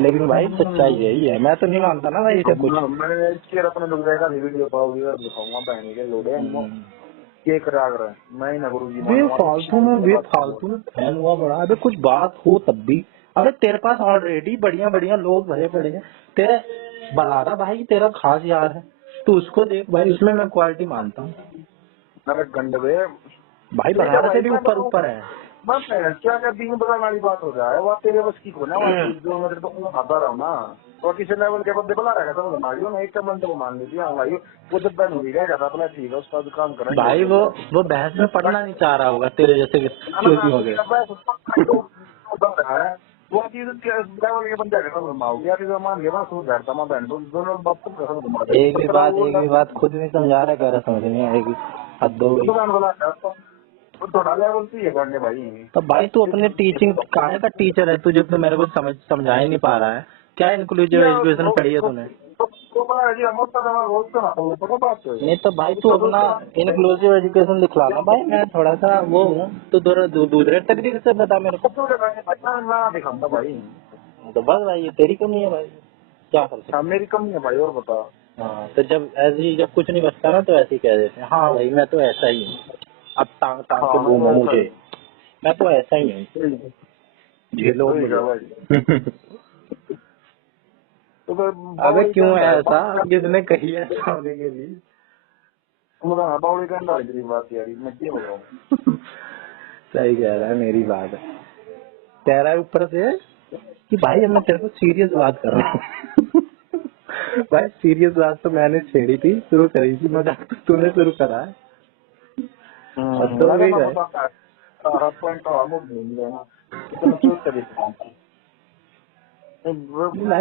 लेकिन भाई सच्चाई यही है, मैं तो नहीं मानता ना भाई इसे कुछ। मैं इसके अपने लोग जाएगा वीडियो पाओगे दिखाऊंगा बहन के लोड़े के करा कर मैं ना गुरु जी बेफालतू में फैन हुआ बड़ा। अबे कुछ बात हो तब भी, अबे तेरे पास ऑलरेडी बढ़िया बढ़िया लोग भरे पड़े हैं। तेरे बलारा भाई तेरा खास यार है, तू उसको देख भाई, उसमें मैं क्वालिटी मानता हूँ अरे गंडवे भाई, बलारा से भी ऊपर ऊपर है। बस क्या क्या दिन बदलने वाली बात हो जाए, वो तेरे बस की को ना जो मेरे तो खाता रहा ना तो किसी लेवल के बंदे बुला रहेगा तो मारियो ना एक बंदे को मान लीजिए हाँ भाई वो जब बैन हो गया था अपना ठीक है उसका भी काम करेंगे भाई वो बहस में पढ़ना नहीं चाह रहा होगा तेरे जैसे क्यों हो गए। वो चीज लेवल के बंदे का माओ गया फिर मान गया ना सोच बैठता मैं बहन दोनों बाप को कसम एक भी बात खुद नहीं समझा रहा, कह रहा समझ नहीं आएगी, हद होगी। थोड़ा लेवल से ये करने भाई। तो भाई तू अपने टीचिंग कहाँ का टीचर है, तुझे तो मेरे को समझा ही नहीं पा रहा है। क्या इंक्लूसिव एजुकेशन पढ़ी है तूने? नहीं तो भाई तू अपना इंक्लूसिव एजुकेशन दिखला ना भाई, मैं थोड़ा सा वो हूँ तो दूसरे तरीके से बता मेरे को। दिखाता भाई तो बस भाई ये तेरी कमी है भाई, क्या कर सकते। मेरी कमी है भाई और बता। हाँ तो जब कुछ नहीं बचता ना तो ऐसे ही कह देते हैं, हाँ भाई मैं तो ऐसा ही हूँ, अब टांग टांग के घूमो मुझे, मैं तो ऐसा ही हूँ, झेलो मुझे। अबे क्यों है ऐसा, किसने कही है ऐसा होने के लिए? सही कह रहा है, मेरी बात है, कह रहा है ऊपर से कि भाई अब मैं तेरे को सीरियस बात कर रहा हूँ। भाई सीरियस बात तो मैंने छेड़ी थी, शुरू करी थी, मजाक तो तूने शुरू करा है। नहीं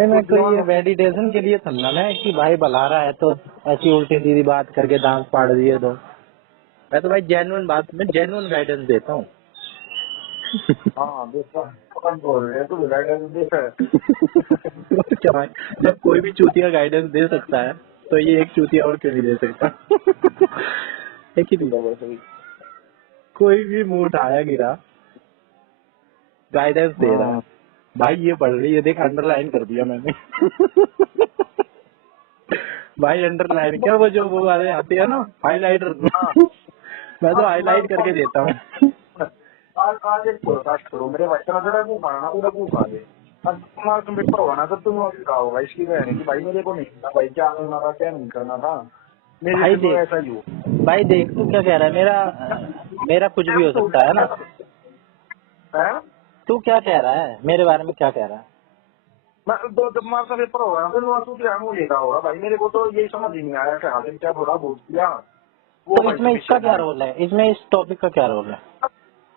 मैं कोई ये मेडिटेशन के लिए समझा ना कि भाई बला रहा है तो ऐसी उल्टी सीधी बात करके दांत फाड़ दिए तो मैं तो भाई जेन्युइन बात में जेन्युइन गाइडेंस देता हूँ। क्या भाई, जब कोई भी चूतिया गाइडेंस दे सकता है तो ये एक चूतिया और क्यों नहीं दे सकता? है कि नहीं? कोई भी मुंह उठाया गिरा गाइडेंस दे रहा है, भाई ये पढ़ रही है देख, अंडरलाइन कर दिया मैंने। भाई अंडरलाइन क्या, वो वाले आते हैं ना हाईलाइटर, मैं तो हाईलाइट करके देता हूँ। आज एक पॉडकास्ट करो मेरे भाई तेरा जरा को मारना पूरा को खा दे अब तुम्हारा तुम पेपर होगा ना तो तुम क्या होगा इसकी कहने की भाई मेरे को नहीं था भाई क्या करना था क्या नहीं करना था मेरे तो ऐसा ही हो। भाई देख तू क्या कह रहा है, मेरा कुछ भी हो सकता है ना। तू क्या कह रहा है मेरे बारे में, क्या कह रहा है? मैं दो जब मार्क्स पेपर होगा ना तो तू लेगा होगा भाई मेरे को तो यही समझ ही नहीं आया कि हाथ क्या थोड़ा बोल दिया। तो इसमें इसका क्या रोल है, इसमें इस टॉपिक का क्या रोल है?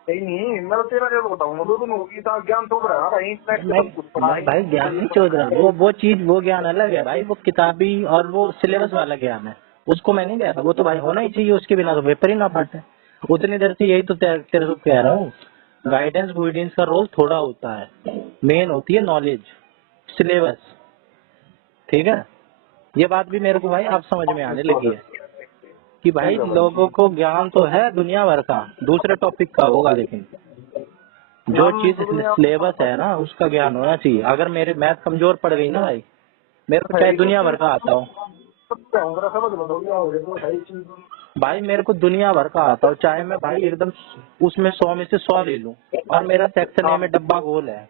नहीं मैं तो तेरा जरूर बताऊंगा तो तुम होगी तो ज्ञान तो रहा भाई ज्ञान नहीं चोद रहा, वो चीज वो ज्ञान अलग है भाई, वो किताबी और वो सिलेबस वाला ज्ञान है, उसको मैं नहीं कह रहा, वो तो भाई होना ही चाहिए, उसके बिना तो पेपर ही ना फटे। उतनी देर से यही तो तेरे को कह रहा हूँ, गाइडेंस का रोल थोड़ा होता है, मेन होती है नॉलेज सिलेबस, ठीक है। ये बात भी मेरे को भाई अब समझ में आने लगी है कि भाई लोगों को ज्ञान तो है दुनिया भर का, दूसरे टॉपिक का होगा, लेकिन जो चीज सिलेबस है ना उसका ज्ञान होना चाहिए। अगर मेरे मैथ कमजोर पड़ गई ना भाई, मेरे को चाहे दुनिया भर का आता हो भाई, मेरे को दुनिया भर का आता हो, चाहे मैं भाई एकदम उसमें 100 में से 100 ले लूं और मेरा सेक्शन ए में डब्बा गोल है,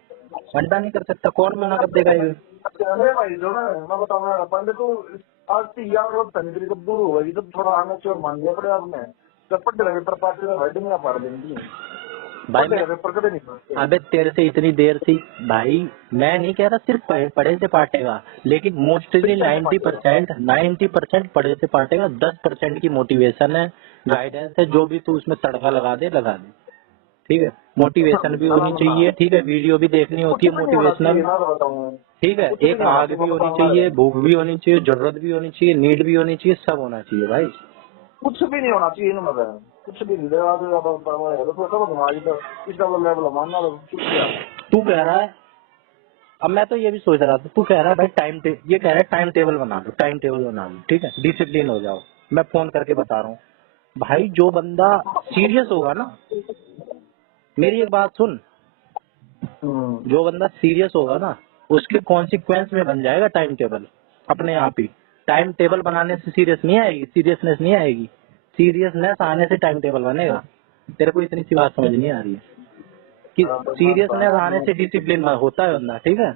घंटा नहीं कर सकता, कौन मना कर देगा ये? भाई जो ना मैं बताऊंगा पहले तो आज तो यार वो तंत्री कब दूर होगी जब थोड़ा आना चाहिए मान लिया पड़े आपने जब पट लगे पर पार्टी में हेडिंग ना पड़ देंगी भाई अबे तेरे से इतनी देर थी भाई, मैं नहीं कह रहा सिर्फ पढ़े से पाटेगा, लेकिन मोस्टली 90% पढ़े से पाटेगा, 10% की मोटिवेशन है, गाइडेंस है, जो भी तू उसमें तड़का लगा दे, ठीक है। मोटिवेशन भी होनी चाहिए, ठीक है, वीडियो भी देखनी होती है मोटिवेशनल, ठीक है, एक आग भी होनी चाहिए, भूख भी होनी चाहिए, जरूरत भी होनी चाहिए, नीड भी होनी चाहिए, सब होना चाहिए भाई, कुछ भी नहीं होना चाहिए ना, कुछ भी नहीं। तू कह रहा है, अब मैं तो ये भी सोच रहा था, तू कह रहा है भाई ये कह रहा है टाइम टेबल बना लो, ठीक है, डिसिप्लिन हो जाओ। मैं फोन करके बता रहा हूँ भाई, जो बंदा सीरियस होगा ना, मेरी एक बात सुन, जो बंदा सीरियस होगा ना उसके कॉन्सिक्वेंस में बन जाएगा टाइम टेबल अपने आप ही। टाइम टेबल बनाने से सीरियसनेस नहीं आएगी, सीरियसनेस आने से टाइम टेबल बनेगा। तेरे को इतनी सी बात समझ नहीं आ रही है कि सीरियसनेस आने से डिसिप्लिन होता है बंदा, ठीक है।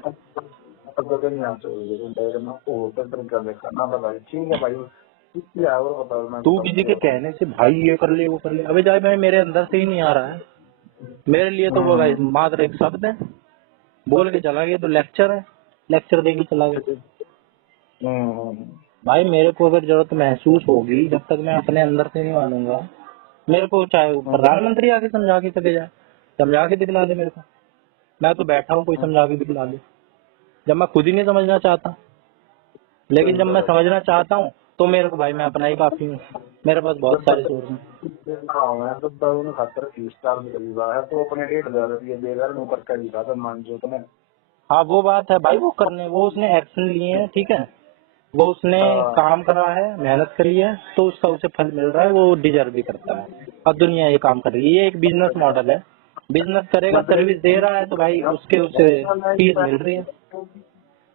तू किसी के कहने से भाई ये कर ले वो कर ले, अबे जाए भाई मेरे अंदर से ही नहीं आ रहा है। मेरे लिए तो वो भाई मात्र एक शब्द है, बोल के चला गया तो लेक्चर है, लेक्चर दे के चला गया। भाई मेरे को अगर जरूरत महसूस होगी, जब तक मैं अपने अंदर से नहीं मानूंगा, मेरे को चाहे प्रधानमंत्री आके समझा के चले जाए, समझा के दिखला दे मेरे को, मैं तो बैठा हूँ कोई समझा के दिखला दे, जब मैं खुद ही नहीं समझना चाहता। लेकिन जब मैं समझना चाहता हूँ तो मेरे को भाई मैं अपना ही काफी हूँ, मेरे पास बहुत सारे सोर्स हैं। हाँ वो बात है भाई, वो करने वो उसने एक्शन लिए हैं, ठीक है, वो उसने काम करा है, मेहनत करी है, तो उसका उसे फल मिल रहा है, वो डिजर्व भी करता है। अब दुनिया ये काम कर रही है, ये एक बिजनेस मॉडल है, बिजनेस करेगा, सर्विस दे रहा है तो भाई उसके उसे फीस मिल रही है।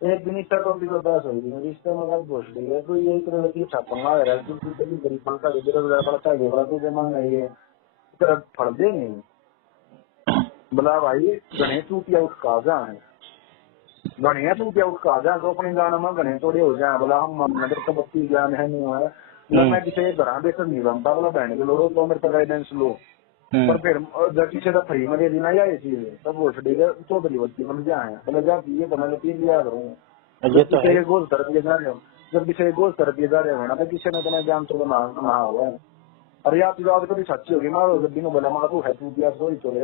एक मिनिस्टर को भी बर्दाश्त होगी रिश्ते में गलत बोल रही है कोई यही तरह की छापा मार रहा है क्योंकि कभी गरीब का बेरोजगार पड़ता है देवरा तो जमा नहीं है तेरा फड़ दे नहीं बोला भाई गणेश टूटिया उसका जहाँ है गणेश टूटिया उसका जहाँ तो अपने गाना में गणेश थोड़े हो जाए बोला हम नगर का बत्ती ज्ञान है नहीं है बोला मैं किसी घर बेहतर नहीं बनता बोला बहन के लोगों तो मेरे गाइडेंस लो पर फिर जब किसी का फ्री में दे देना या ये चीज तब वो छड़ी का चौधरी बत्ती बन जाए बोले जा ये तो मैंने 3 लिया करूँ ये तो है। गोल कर दिए जा रहे हो जब किसी गोल कर दिए जा रहे हो ना तो किसी ने तो जान तो ना हुआ अरे यार तुझे आज कभी सच्ची होगी मारो जब दिन बोला मारा तू है तू दिया सोई चले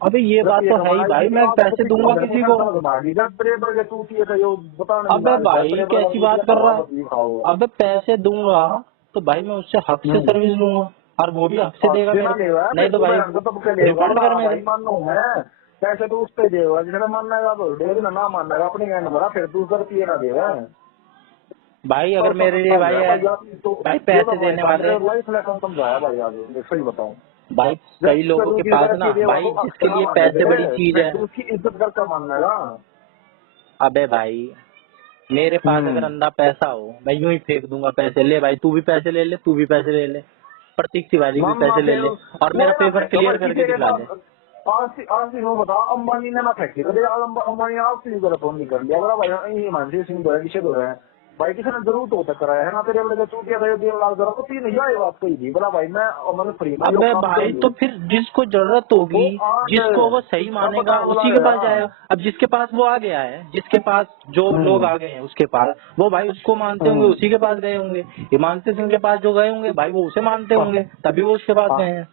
अबे ये बात तो है ही भाई, मैं पैसे दूंगा किसी को। अबे भाई कैसी बात कर रहा है, अबे पैसे दूंगा तो भाई मैं उससे हक से सर्विस लूंगा और वो भी हक से देगा नहीं तो भाई रिफंड कर मेरे। पैसे तो उस पे देगा जिसने मानना है दे देना ना मानना है अपने कहने भरा फिर तू कर पिए ना देगा भाई अगर मेरे लिए भाई पैसे देने वाले लाइफ लेसन समझाया भाई आज सही बताऊं भाई कई लोगों के पास ना भाई जिसके लिए पैसे बड़ी चीज है उसकी इज्जत करके मानना है। अबे भाई मेरे पास अगर अंधा पैसा हो मैं यूं ही फेंक दूंगा पैसे, ले भाई तू भी पैसे ले ले, तू भी पैसे ले ले, प्रतीक तिवारी भी पैसे ले ले और मेरा पेपर क्लियर करके दिखला दे। आज बता अंबानी ने ना फैक्ट्री कर दिया अंबानी आप फोन नहीं कर लिया भाई मानसी सिंह हो रहे हैं भाई किसी ने जरूर तो तक कराया है ना तेरे वाले चूतिया था 3 लाख जरा पति नहीं आए बात कोई भी बोला भाई मैं मतलब फ्री में। अबे भाई तो फिर जिसको जरूरत होगी जिसको वो सही मानेगा उसी के पास जाएगा। अब जिसके पास वो आ गया है, जिसके पास जो लोग आ गए हैं उसके पास वो भाई उसको मानते होंगे, उसी के पास गए होंगे। हिमांशु सिंह के पास जो गए होंगे भाई वो उसे मानते होंगे तभी वो उसके पास गए हैं।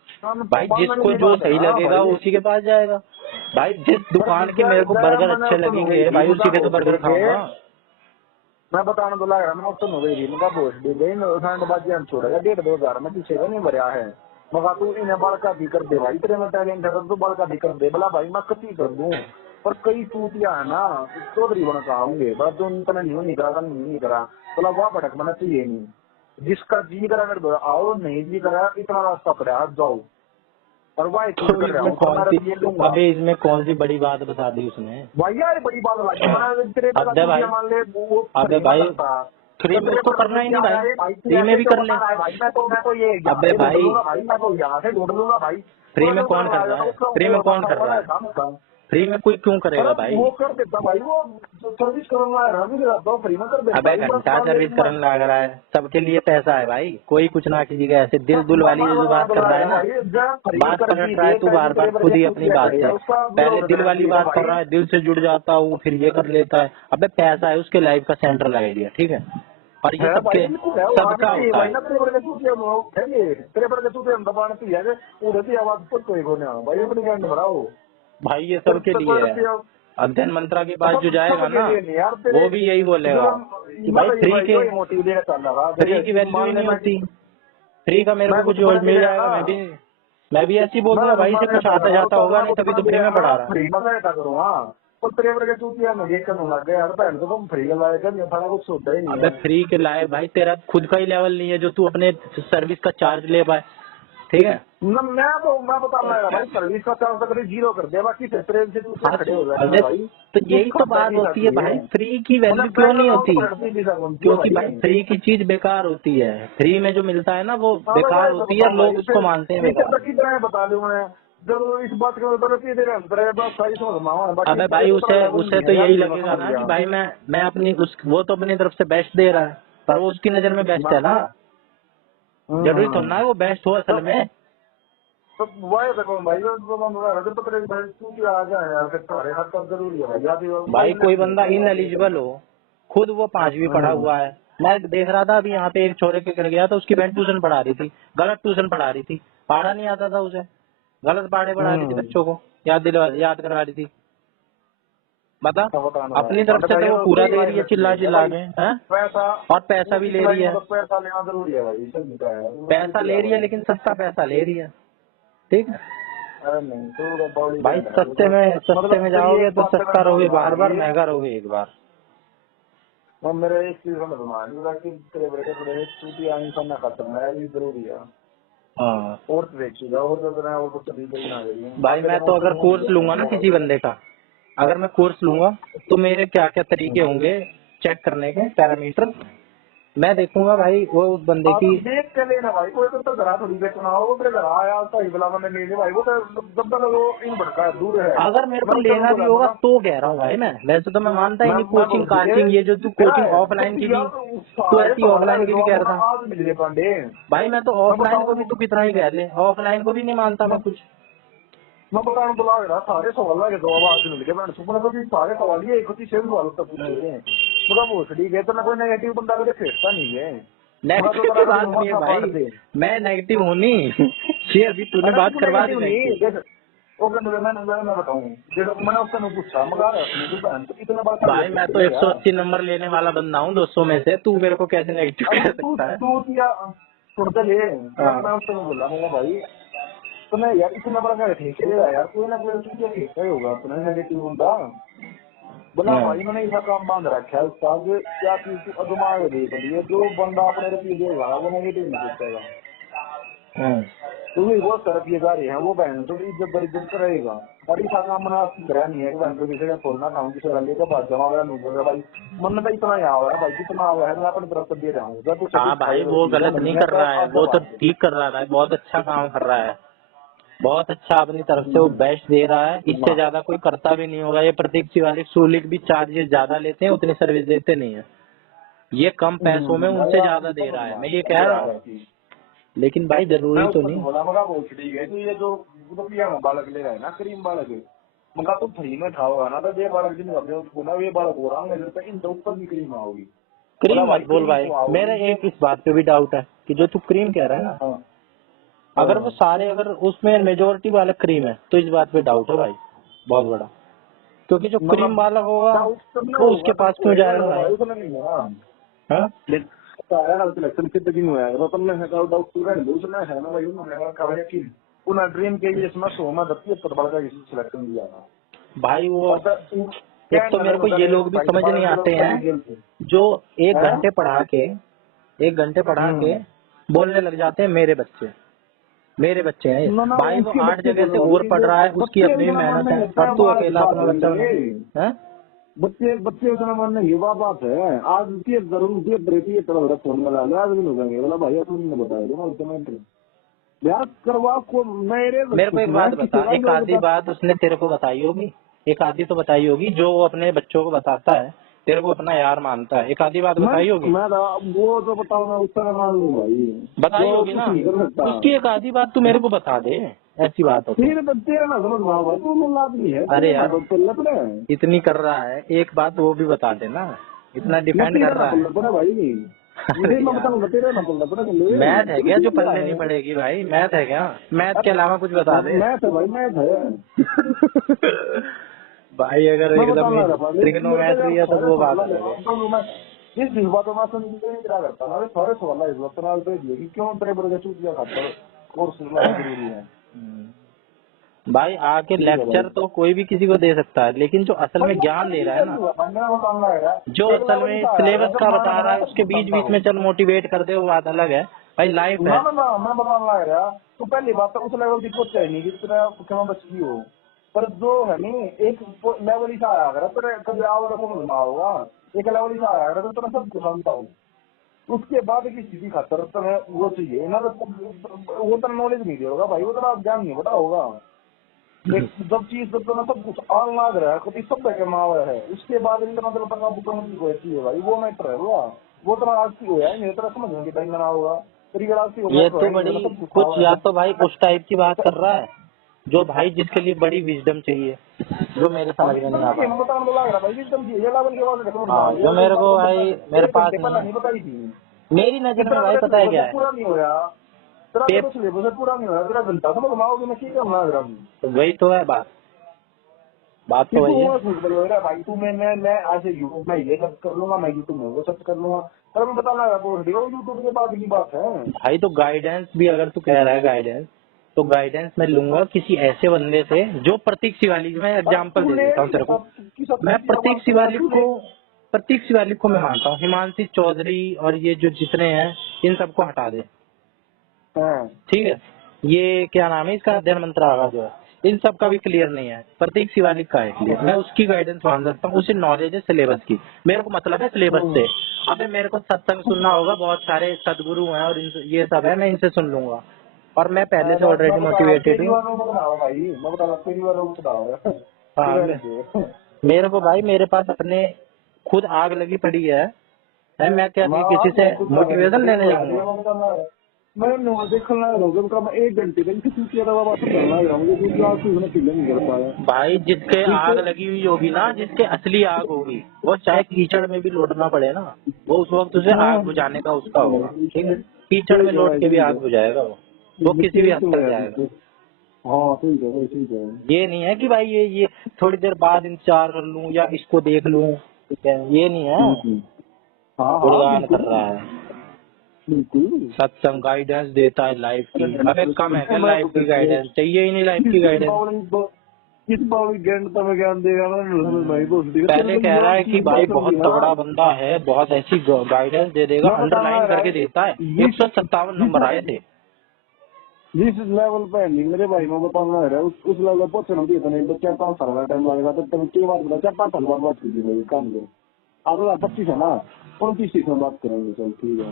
भाई जिसको जो सही लगेगा वो उसी के पास जाएगा। भाई जिस दुकान के मेरे को बर्गर अच्छे लगेंगे भाई उसी के तो बर्गर खाऊंगा। मैं बताने तो लग रहा मैं तो हो गई मैं बोल दी गई ठंड बाजी हम छोड़ेगा 1,500 में पीछे का नहीं भरया है मगर तू इन्हें बड़का भी कर दे भाई तेरे में टैलेंट है तो बड़का भी कर दे बोला भाई मैं कति कर दूं पर कई टूटिया है ना चौधरी बना चाहूंगे बड़ा तो इतना नहीं करा बोला वाह भटक मैंने तो ये नहीं जिसका जी करा अगर आओ नहीं जी करा इतना रास्ता पड़ा जाओ और भाई अबे इसमें कौन सी बड़ी बात बता दी उसने भाई यार बड़ी बात अबे भाई अबे भाई फ्री में उसको करना ही नहीं भाई, फ्री में भी कर ले। अबे भाई मैं तो यहाँ से ढूंढ लूंगा भाई फ्री में कौन कर रहा है, फ्री में कौन कर रहा है, फ्री में कोई क्यों करेगा भाई। वो कर देता भाई वो सर्विस करूंगा फ्री में कर देता। अबे घंटा सर्विस करने लग रहा है, सबके लिए पैसा है भाई, कोई कुछ ना कीजिएगा। ऐसे दिल वाली जो बात कर रहा है ना, बात कर रहा है तू बार खुद ही अपनी बात है, पहले दिल वाली बात कर रहा है, दिल से जुड़ जाता हूँ फिर ये कर लेता है। अबे पैसा है उसके लाइफ का सेंट्रल आइडिया, ठीक है, और ये सबका होता है भाई, ये सबके लिए है। अध्ययन मंत्रा के पास जो जाएगा ना वो भी यही बोलेगा कि भाई फ्री की वैल्यू ही नहीं होती, फ्री का मेरे को कुछ और मिल जाएगा मैं भी ऐसे ही बोल दूंगा भाई से कुछ आता जाता होगा नहीं तभी तो फ्री में पढ़ा रहा। अबे फ्री के लाए भाई, तेरा खुद का ही लेवल नहीं है जो तू अपने सर्विस का चार्ज ले पाए। ठीक है। मैं बता रहा भाई, सर्विस का चार्ज अगर 0 कर दिया, बाकी ट्रेन से खड़े हो जाए भाई। तो यही तो बात होती है भाई, फ्री की वैल्यू क्यों नहीं होती? क्योंकि भाई फ्री की चीज बेकार होती है, फ्री में जो मिलता है ना वो बेकार होती है, लोग उसको मानते हैं बेकार। बता दूं मैं, जब इस बात के ऊपर अबे भाई उसे तो यही लगेगा ना कि भाई मैं अपनी वो तो अपनी तरफ से बेस्ट दे रहा है, पर वो उसकी नजर में बेस्ट है ना, जरूरी तो ना वो बेस्ट हो असल में। तो वही देखो भाई, भाई कोई बंदा इन एलिजिबल हो, खुद वो 5वीं पढ़ा हुआ है, मैं देख रहा था अभी यहाँ पे एक छोरे के घर गया था, उसकी बहन ट्यूशन पढ़ा रही थी, गलत ट्यूशन पढ़ा रही थी, पढ़ा नहीं आता था उसे, गलत पढ़ा रही थी बच्चों को, याद करवा रही थी। बता, अपनी तरफ से तो वो पूरा दे रही है चिल्ला चिल्ला के, और पैसा भी ले रही है, पैसा लेना जरूरी है भाई, पैसा ले रही है लेकिन सस्ता पैसा ले रही है, ठीक है। अरे नहीं तो भाई सस्ते में जाओगे तो सस्ता रहोगे बार बार, महंगा रहोगे एक बार। मेरे एक चीज कि तेरे बेटे थोड़े छुट्टी आनी करना खत्म है, ये जरूरी है। हाँ और तो देखिएगा, और तो तरीके ना करिए भाई। मैं तो अगर कोर्स लूंगा ना किसी बंदे का, अगर मैं कोर्स लूंगा तो मेरे क्या क्या तरीके होंगे चेक करने के, पैरामीटर मैं देखूंगा भाई, वो उस बंदे की देख के लेना भाई। कोई तो घर थोड़ी देखना हो, मेरे घर आया सही बला मैंने ले लिया भाई, वो जब तक वो इन भड़का है, दूर है। अगर मेरे को लेना भी होगा तो कह रहा हूँ भाई मैं, वैसे तो मैं मानता ही नहीं कोचिंग काचिंग, ये जो तू कोचिंग ऑफलाइन की भी, तू ऐसी ऑफलाइन की भी कह रहा था भाई, मैं तो ऑफलाइन को भी तू कितना ही कह ले, ऑफलाइन को भी नहीं मानता मैं कुछ। मैं बता बुला रहा सारे सवाल के जवाब आज मिल गए, मैंने सुना तो सारे सवाल ही एक होती सेम सवाल तक पूछे मतलब वो ठीक है, तो ना कोई नेगेटिव बंदा भी फेंकता नहीं है। नेगेटिव की बात नहीं है भाई, मैं नेगेटिव हूँ नहीं शेयर भी तूने बात करवा दी मैं बताऊँ, मैंने उसका नहीं पूछा मगर भाई मैं तो 180 नंबर लेने वाला बंदा हूँ 200 में से, तू मेरे को कैसे नेगेटिव कह सकता है? सुनते ले, मैं उससे बोला भाई तो मैं यार इतना बड़ा क्या ठीक है यार, कोई ना कोई चीज ठीक ही होगा अपना नेगेटिव बंदा। बोला भाई मैंने ऐसा काम बांध रखा है उसका, क्या चीज दिमाग देख लिए, जो बंदा अपने रखी देगा वो नेगेटिव नहीं सोचेगा। तो वो तरफ ये जा रहे हैं, वो बहन तो इज्जत बरिज्जत रहेगा, और ऐसा काम मैंने करा नहीं है कि बहन को किसी का खोलना काम किसी का लेकर बात जमा वगैरह नहीं बोल भाई, मन में इतना यहाँ हो रहा है भाई, जितना हुआ है मैं अपनी तरफ से दे रहा हूँ। हाँ भाई वो गलत नहीं कर रहा है, वो तो ठीक कर रहा है, बहुत अच्छा काम कर रहा है, बहुत अच्छा अपनी तरफ से वो बेस्ट दे रहा है, इससे ज्यादा कोई करता भी नहीं होगा। ये प्रतीक शिवालिक सूलिक भी चार्जेस ज्यादा लेते हैं, उतनी सर्विस देते नहीं है, ये कम पैसों में उनसे ज्यादा दे रहा है, मैं ये कह रहा हूँ। लेकिन भाई जरूरी तो नहीं ये जो बालक ले रहा है ना, क्रीम बालक मगर तो फ्री में खाओगा ना, तो ये बालक जिन उसको ना ये बालक हो रहा है इन ऊपर भी क्रीम आओगी। क्रीम मत बोल भाई, मेरा एक इस बात पे भी डाउट है कि जो तू क्रीम कह रहा है ना, अगर वो सारे अगर उसमें मेजोरिटी वाला क्रीम है तो इस बात पे डाउट है भाई बहुत बड़ा, क्योंकि जो क्रीम वाला होगा वो उसके पास क्यों जाएगा भाई? सिलेक्शन कितने दिन हुआ है रतन में है डाउट पूरा है है ना भाई, उन्होंने ड्रीम के लिए इसमें 100 में 75 बार का सिलेक्शन दिया था भाई। वो एक तो मेरे को ये लोग भी समझ नहीं आते हैं जो 1 घंटे पढ़ा के बोलने लग जाते हैं मेरे बच्चे हैं भाई, वो 8 जगह से और पढ़ रहा है, उसकी अपनी मेहनत है, पर तू अकेला अपना बच्चा है। बच्चे उतना मानना ये बात है, आज की जरूर फोन में डाले आज भी हो जाएंगे बोला भाई तुमने बताया ब्याह करवा को मेरे को एक बात बता, एक आधी बात उसने तेरे को बताई होगी, एक आधी तो बताई होगी जो वो अपने बच्चों को बताता है, तेरे को अपना यार मानता है, एक आधी बात बताई होगी। मैं वो तो बताओ मैं उसका मान लूँ भाई, बताई होगी ना, उसकी एक आधी बात तू मेरे को बता दे, ऐसी बात हो तेरा ना समझ है। अरे यार इतनी कर रहा है, एक बात वो भी बता दे ना, इतना डिपेंड कर रहा है भाई। मैथ है क्या जो पढ़ने नहीं पड़ेगी भाई? मैथ है क्या? मैथ के अलावा कुछ बता दे। मैथ है भाई, मैथ है भाई अगर एकदम ट्रिग्नोमेट्री है तो वो बात है। इस बात में क्या करता है सारे सवाल इस बात क्यों तेरे बड़े चूतिया खाता कोर्स जरूरी है भाई। आके लेक्चर तो कोई भी किसी को दे सकता है, लेकिन जो असल में ज्ञान ले रहा है ना, जो असल में सिलेबस का बता रहा है, उसके बीच बीच में चल मोटिवेट कर दे वो बात अलग है। भाई लाइफ ना है। ना ना मैं बताने लग रहा, तो पहली बात तो उस लेवल की पहुंचा ही नहीं कि तेरा क्षमा बचती हो, पर जो है नहीं एक लेवल ही सा आया अगर तेरे कभी आओ समझ में होगा, एक लेवल ही सा आया अगर तो तेरा सब कुछ जानता हूँ, उसके बाद की स्थिति खातर तुम्हें वो चाहिए ना, तो वो तेरा नॉलेज नहीं देगा भाई, वो तेरा ज्ञान नहीं बता होगा। एक जब चीज जब तुम्हें सब कुछ आन लाग रहा है कभी सब के माव है, उसके बाद इतना मतलब तक आपको होती है भाई, वो मैटर है वो तेरा आलसी हो है नहीं, तेरा समझ में टाइम ना होगा तेरी आलसी हो ये मैटर तो है नहीं, बड़ी तेरा सब कुछ कुछ खावा या है तो भाई उस टाइप की बात कर रहा है जो भाई जिसके लिए बड़ी विजडम चाहिए, जो मेरे समझ अभी में नहीं तुम आता। बताने में लग रहा भाई एकदम ये लेवल के बाद समझ में आ हाँ, रही जो है, मेरे को तुम भाई मेरे एक पास घंटे नहीं पहले है। नहीं बताई थी, मेरी नजर में इतना भाई मेरा पता है क्या सिलेबस है, पूरा नहीं हो रहा, तेरा पेप तो सिलेबस पूरा नहीं हो रहा, तेरा घंटा समझ में आओगे मैं क्या करना है तो वही तो है बात कि तो तू वही है। वो सोच रहा है भाई तू मैं आज यूट्यूब में ये सर्च कर लूंगा, मैं यूट्यूब में वो सर्च कर लूंगा, अरे मैं बता लगा बोल रही हूँ यूट्यूब के बाद की बात है। भाई तो गाइडेंस भी अगर तू कह रहा है गाइडेंस, तो गाइडेंस मैं लूंगा किसी ऐसे बंदे से जो प्रतीक शिवालिक, मैं अब एग्जांपल दे तूने देता हूँ तेरे को। मैं प्रतीक शिवालिक को मैं मानता हूँ, हिमांशी चौधरी और ये जो जितने हैं इन सबको हटा दे, हाँ ठीक है। ये क्या नाम है इसका, अध्ययन मंत्रालय जो है, इन सब का भी क्लियर नहीं है, प्रतीक शिवालिक का है क्लियर, मैं उसकी गाइडेंस मान सकता हूँ, उसे नॉलेज है सिलेबस की, मेरे को मतलब है सिलेबस से। अबे मेरे को सत्संग सुनना होगा, बहुत सारे सदगुरु हैं और ये सब है, मैं इनसे सुन लूंगा, और मैं पहले से ऑलरेडी मैं बता रहा हूँ मोटिवेटेड तेरी हूँ। बातों को बताओ भाई, मैं बता रहा हूँ तेरी बातों को बताओ हाँ मेरे को भाई, मेरे पास अपने खुद आग लगी पड़ी है मैं क्या किसी से मोटिवेशन लेने जाऊंगा। मैं देखना होगा मैं 1 घंटे तक किसी की बात करना मुझे दूसरी बात उसने क्लियर नहीं कर पाया। भाई जिसके ठीक आग है लगी हुई होगी ना, जिसके असली आग होगी, वो चाहे कीचड़ में भी लौटना पड़े ना, वो उस वक्त उसे आग बुझाने का उसका होगा, ठीक है। कीचड़ में ठीक है लौट भाई के भी ठीक आग है बुझाएगा वो किसी भी हद ठीक तक है जाएगा। हाँ ठीक है भाई ठीक है। ये नहीं है कि भाई ये थोड़ी देर बाद इंतजार कर लूं या इसको देख लूं, ठीक है, ये नहीं है। हाँ हाँ गुणगान कर बिल्कुल रहा है, बिल्कुल। सत्संग गाइडेंस देता है लाइफ की, अबे कम है क्या मैं लाइफ तो की गाइडेंस, चाहिए ही नहीं लाइफ की गाइडेंस। किस बावली ज्ञान तुम्हें ज्ञान देगा ना समझ भाई बोल दी तेरे पहले को कह रहा है ये कि चीज भाई पता बहुत समझी ना। तगड़ा बंदा है, बहुत ऐसी गाइडेंस दे देगा, मैं बताना अंडरलाइन रहा करके देता है, जिस 157 नंबर आए थे। जिस लेवल पे नहीं मेरे भाई मैं बताना रहा उस लेवल पर पहुंचना भी इतना नहीं, 4-5 साल का टाइम लगेगा, तो तुम की बात बता 4-5 साल बाद बात कीजिए भाई काम को, अगला 25 है ना 29 में बात करेंगे, चल ठीक है।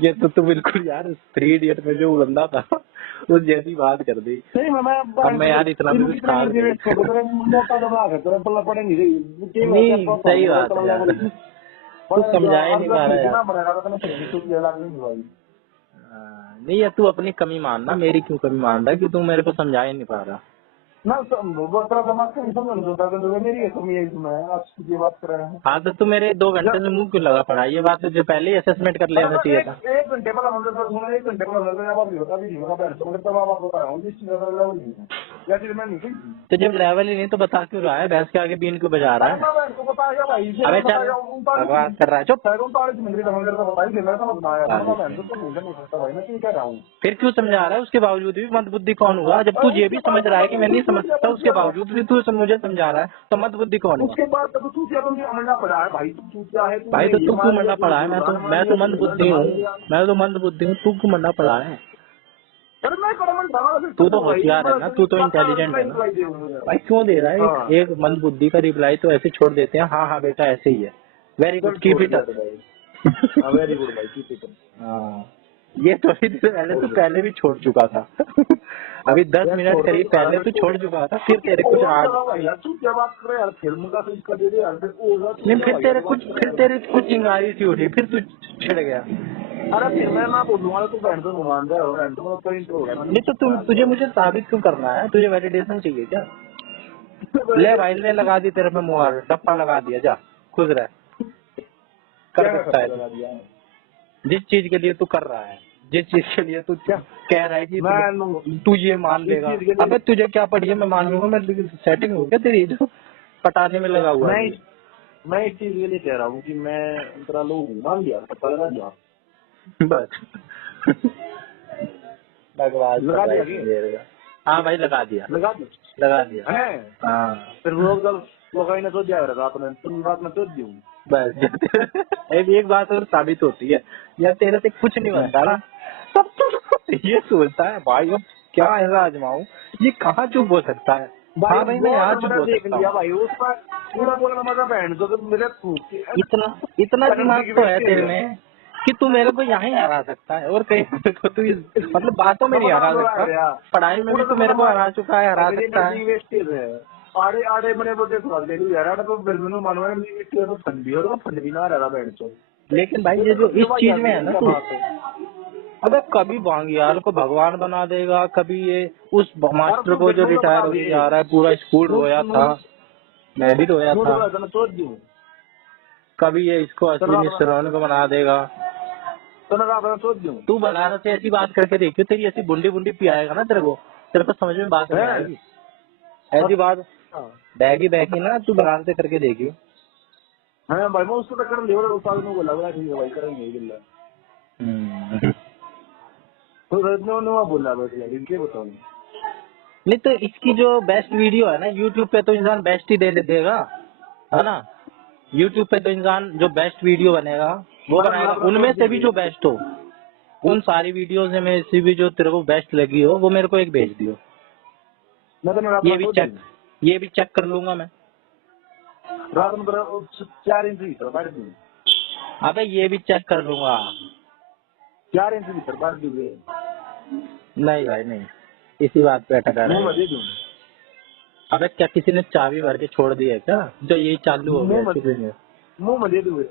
ये तो बिल्कुल यार 3 इडियट में जो बंदा था उस जैसी बात कर दी। सही में मैं अब मैं यार इतना भी कुछ कितने खास एनर्जी नहीं। वेस्ट करो तेरे मोटा दिमाग है तेरे पल्ला पड़े नहीं रही नहीं सही बात है यार, तू समझा ही नहीं पा रहा यार। ना बनेगा तो फिर भी तू ये लग नहीं भाई। नहीं यार, तू अपनी कमी मानना, मेरी क्यों कमी मान रहा है कि तू मेरे को समझा ही नहीं पा रहा। ना वो तेरा दिमाग कहीं समझ नहीं होता तो मेरी कमी है इसमें आज की बात कर रहे हैं। हाँ तो तू मेरे 2 घंटे से मुंह क्यों लगा पड़ा, ये बात तुझे पहले ही असेसमेंट कर अरे लेना तो चाहिए था। एक घंटे पर हम तो सुना 1 घंटे पर हम तो भी होता भी नहीं होगा बैठ तो मतलब बाबा को बता रहा हूँ जिस चीज का लेवल नहीं है या चीज मैं नहीं कही। तो जब लेवल ही नहीं तो बता क्यों रहा है, भैंस के आगे बीन क्यों बजा रहा अरे है। मैं बैठ को बताया भाई फिर अबे मैं चल बताया बकवास कर रहा है, चुप। 39 मिनट का मंदिर का बताई फिर मैं समझ बनाया मैं बैठ तो नहीं कर सकता भाई मैं ठीक कह रहा हूँ। फिर क्यों समझा रहा है, उसके बावजूद भी मंदबुद्धि कौन हुआ, जब तू ये भी समझ रहा है कि मैं नहीं समझ सकता, उसके बावजूद भी तू मुझे समझा रहा है, तो मंदबुद्धि कौन हुआ। उसके बाद तब तू क्या तुमसे अमंडा पड़ा है भाई तू क्या है भाई तूने तो ये तू क्यों मान लिया मंडा तूने पड़ा है, गुरदान मान मैं लिया तो तूने मंदबुद्धि मान हूँ, लिया। मैं तो मंदबुद्धि हूँ, तू क्यों मंडा पड़ा है। अरे मैं कड़मन डाला फिर तू तो भाई होशियार है ना, तू तो इंटेलिजेंट है ना। रिप्लाई दे मुझे। भाई क्यों दे रहा है, हाँ एक मंदबुद्धि का रिप्लाई तो ऐसे छोड़ देते हैं, हाँ हाँ बेटा ऐसे ही है, वेरी चल गुड कीप छोड़ इट दिया अप। तो भाई। हाँ वेरी गुड भाई कीप इट। हाँ, ये थोड़ी देर पहले तू पहले भी छोड़ चुका था अभी 10 यार मिनट छोड़ करीब पहले तू छोड़ चुका था, फिर तेरे कुछ और आग, चला भाई यार तू क्या बात कर रहा है यार फिल्म का तो इसका दे दे यार फिर ओला तू नहीं क्या भाई यार बात कर फिर रहा है। तेरे कुछ चिंगारी सी उठी, फिर तू छिड़ गया। अरे फिर मैं ना बोलूंगा तू बहन तो मान दे और बहन तो कोई इंटर हो गया नहीं तो तुझे मुझे साबित क्यों करना है, तुझे वैलिडेशन चाहिए क्या। ले भाई ले लगा दी तेरे पे मुहर, टप्पा लगा दिया, जा खुश रह, कर क्या सकता है करता तू। लगा दिया जिस चीज के लिए तू कर रहा है, जिस चीज के लिए तू क्या कह रहा है कि मैं तू ये मान इस लेगा, चीज के लिए अबे तुझे क्या पड़ी है, मैं मान लूंगा, मैं सेटिंग हो गया तेरी जो पटाने में लगा हुआ है तुझे। मैं इस चीज के लिए कह रहा हूँ कि मैं तेरा लोग मान लिया पता लगा दिया बस बकवास कर लगा रहा है दिया इतनी कि देर का। हाँ भाई लगा दिया लगा दिया है। हाँ फिर लोग जब लोग ने तो दिया रात में तुम रात में तो दूं बस एक बात और साबित होती है यार, तेरे से कुछ नहीं बनता ना, तब तो ये सोचता है भाई अब क्या ऐसा आजमाऊं, ये कहाँ चुप हो सकता है। हाँ भाई मैं यहाँ चुप हो सकता हूँ। भाई उसका पूरा बोलना मजा बहन तो मेरे इतना इतना दिमाग तो है तेरे में कि तू मेरे को यहाँ ही हरा सकता है, और कहीं मेरे को तू मतलब बातों में नहीं हरा सकता, पढ़ाई में भी तू मेरे को हरा चुका है, हरा सकता है। आड़े आड़े बने बोलते सवाल ले लू यार, तो बिल्कुल मानो तो फंड भी हो तो फंड भी ना रहा बहन चो। लेकिन भाई ये जो इस चीज में है ना तू, अगर कभी बांगियाल को भगवान बना देगा, कभी ये उस मास्टर को जो रिटायर होने जा रहा है, पूरा स्कूल रोया था, मैं भी रोया था, कभी ये इसको अश्विनी श्रवण को बना देगा, तू बनारस से ऐसी बात करके देखियो, तेरी ऐसी बुंडी बुंडी पियाएगा ना तेरे को समझ में बात नहीं आएगी। ऐसी बात बैगी बैगी ना तू बनारस से करके देखियो। हाँ भाई मैं उसको टक्कर ले रहा हूँ, को लग रहा है भाई करेंगे गिल्ला तो बोला बस यार इनके बताओ। नहीं तो इसकी जो बेस्ट वीडियो है ना यूट्यूब पे, तो इंसान बेस्ट ही दे देगा, है ना। यूट्यूब पे तो इंसान जो बेस्ट वीडियो बनेगा वो बनाएगा, उनमें से भी जो बेस्ट हो, उन सारी वीडियो में से भी जो तेरे को बेस्ट लगी हो वो मेरे को एक भेज दियो, ये भी चेक कर लूंगा मैं। रात में 4 इंच भीतर बांट दूं। अबे ये भी चेक कर लूंगा। 4 इंच भीतर बांट दूंगे। नहीं भाई नहीं, इसी बात पे अटका रहा है। अबे क्या किसी ने चाबी भर के छोड़ दी है क्या, जो यही चालू हो गया मुंह में दे दूंगे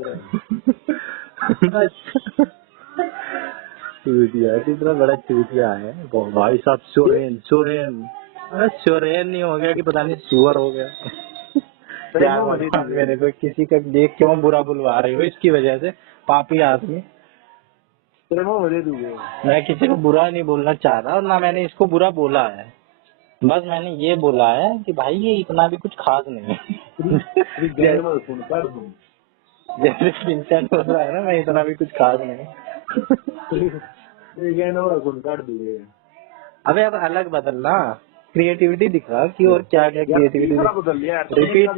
चूतिया इतना बड़ा चूतिया है भाई साहब। सोरेन अरे सोरेन नहीं हो गया कि पता नहीं सुअर हो गया। क्या मेरे को किसी का देख क्यों बुरा बुलवा रही हो, इसकी वजह से पापी आदमी। मैं किसी को बुरा नहीं बोलना चाह रहा, और ना मैंने इसको बुरा बोला है, बस मैंने ये बोला है कि भाई ये इतना भी कुछ खास नहीं है। जैसे विंसेंट बोल रहा है ना, मैं इतना भी कुछ खास नहीं। अबे अब अलग बदलना, क्रिएटिविटी दिखा कि और क्या क्या क्रिएटिविटी रिपीट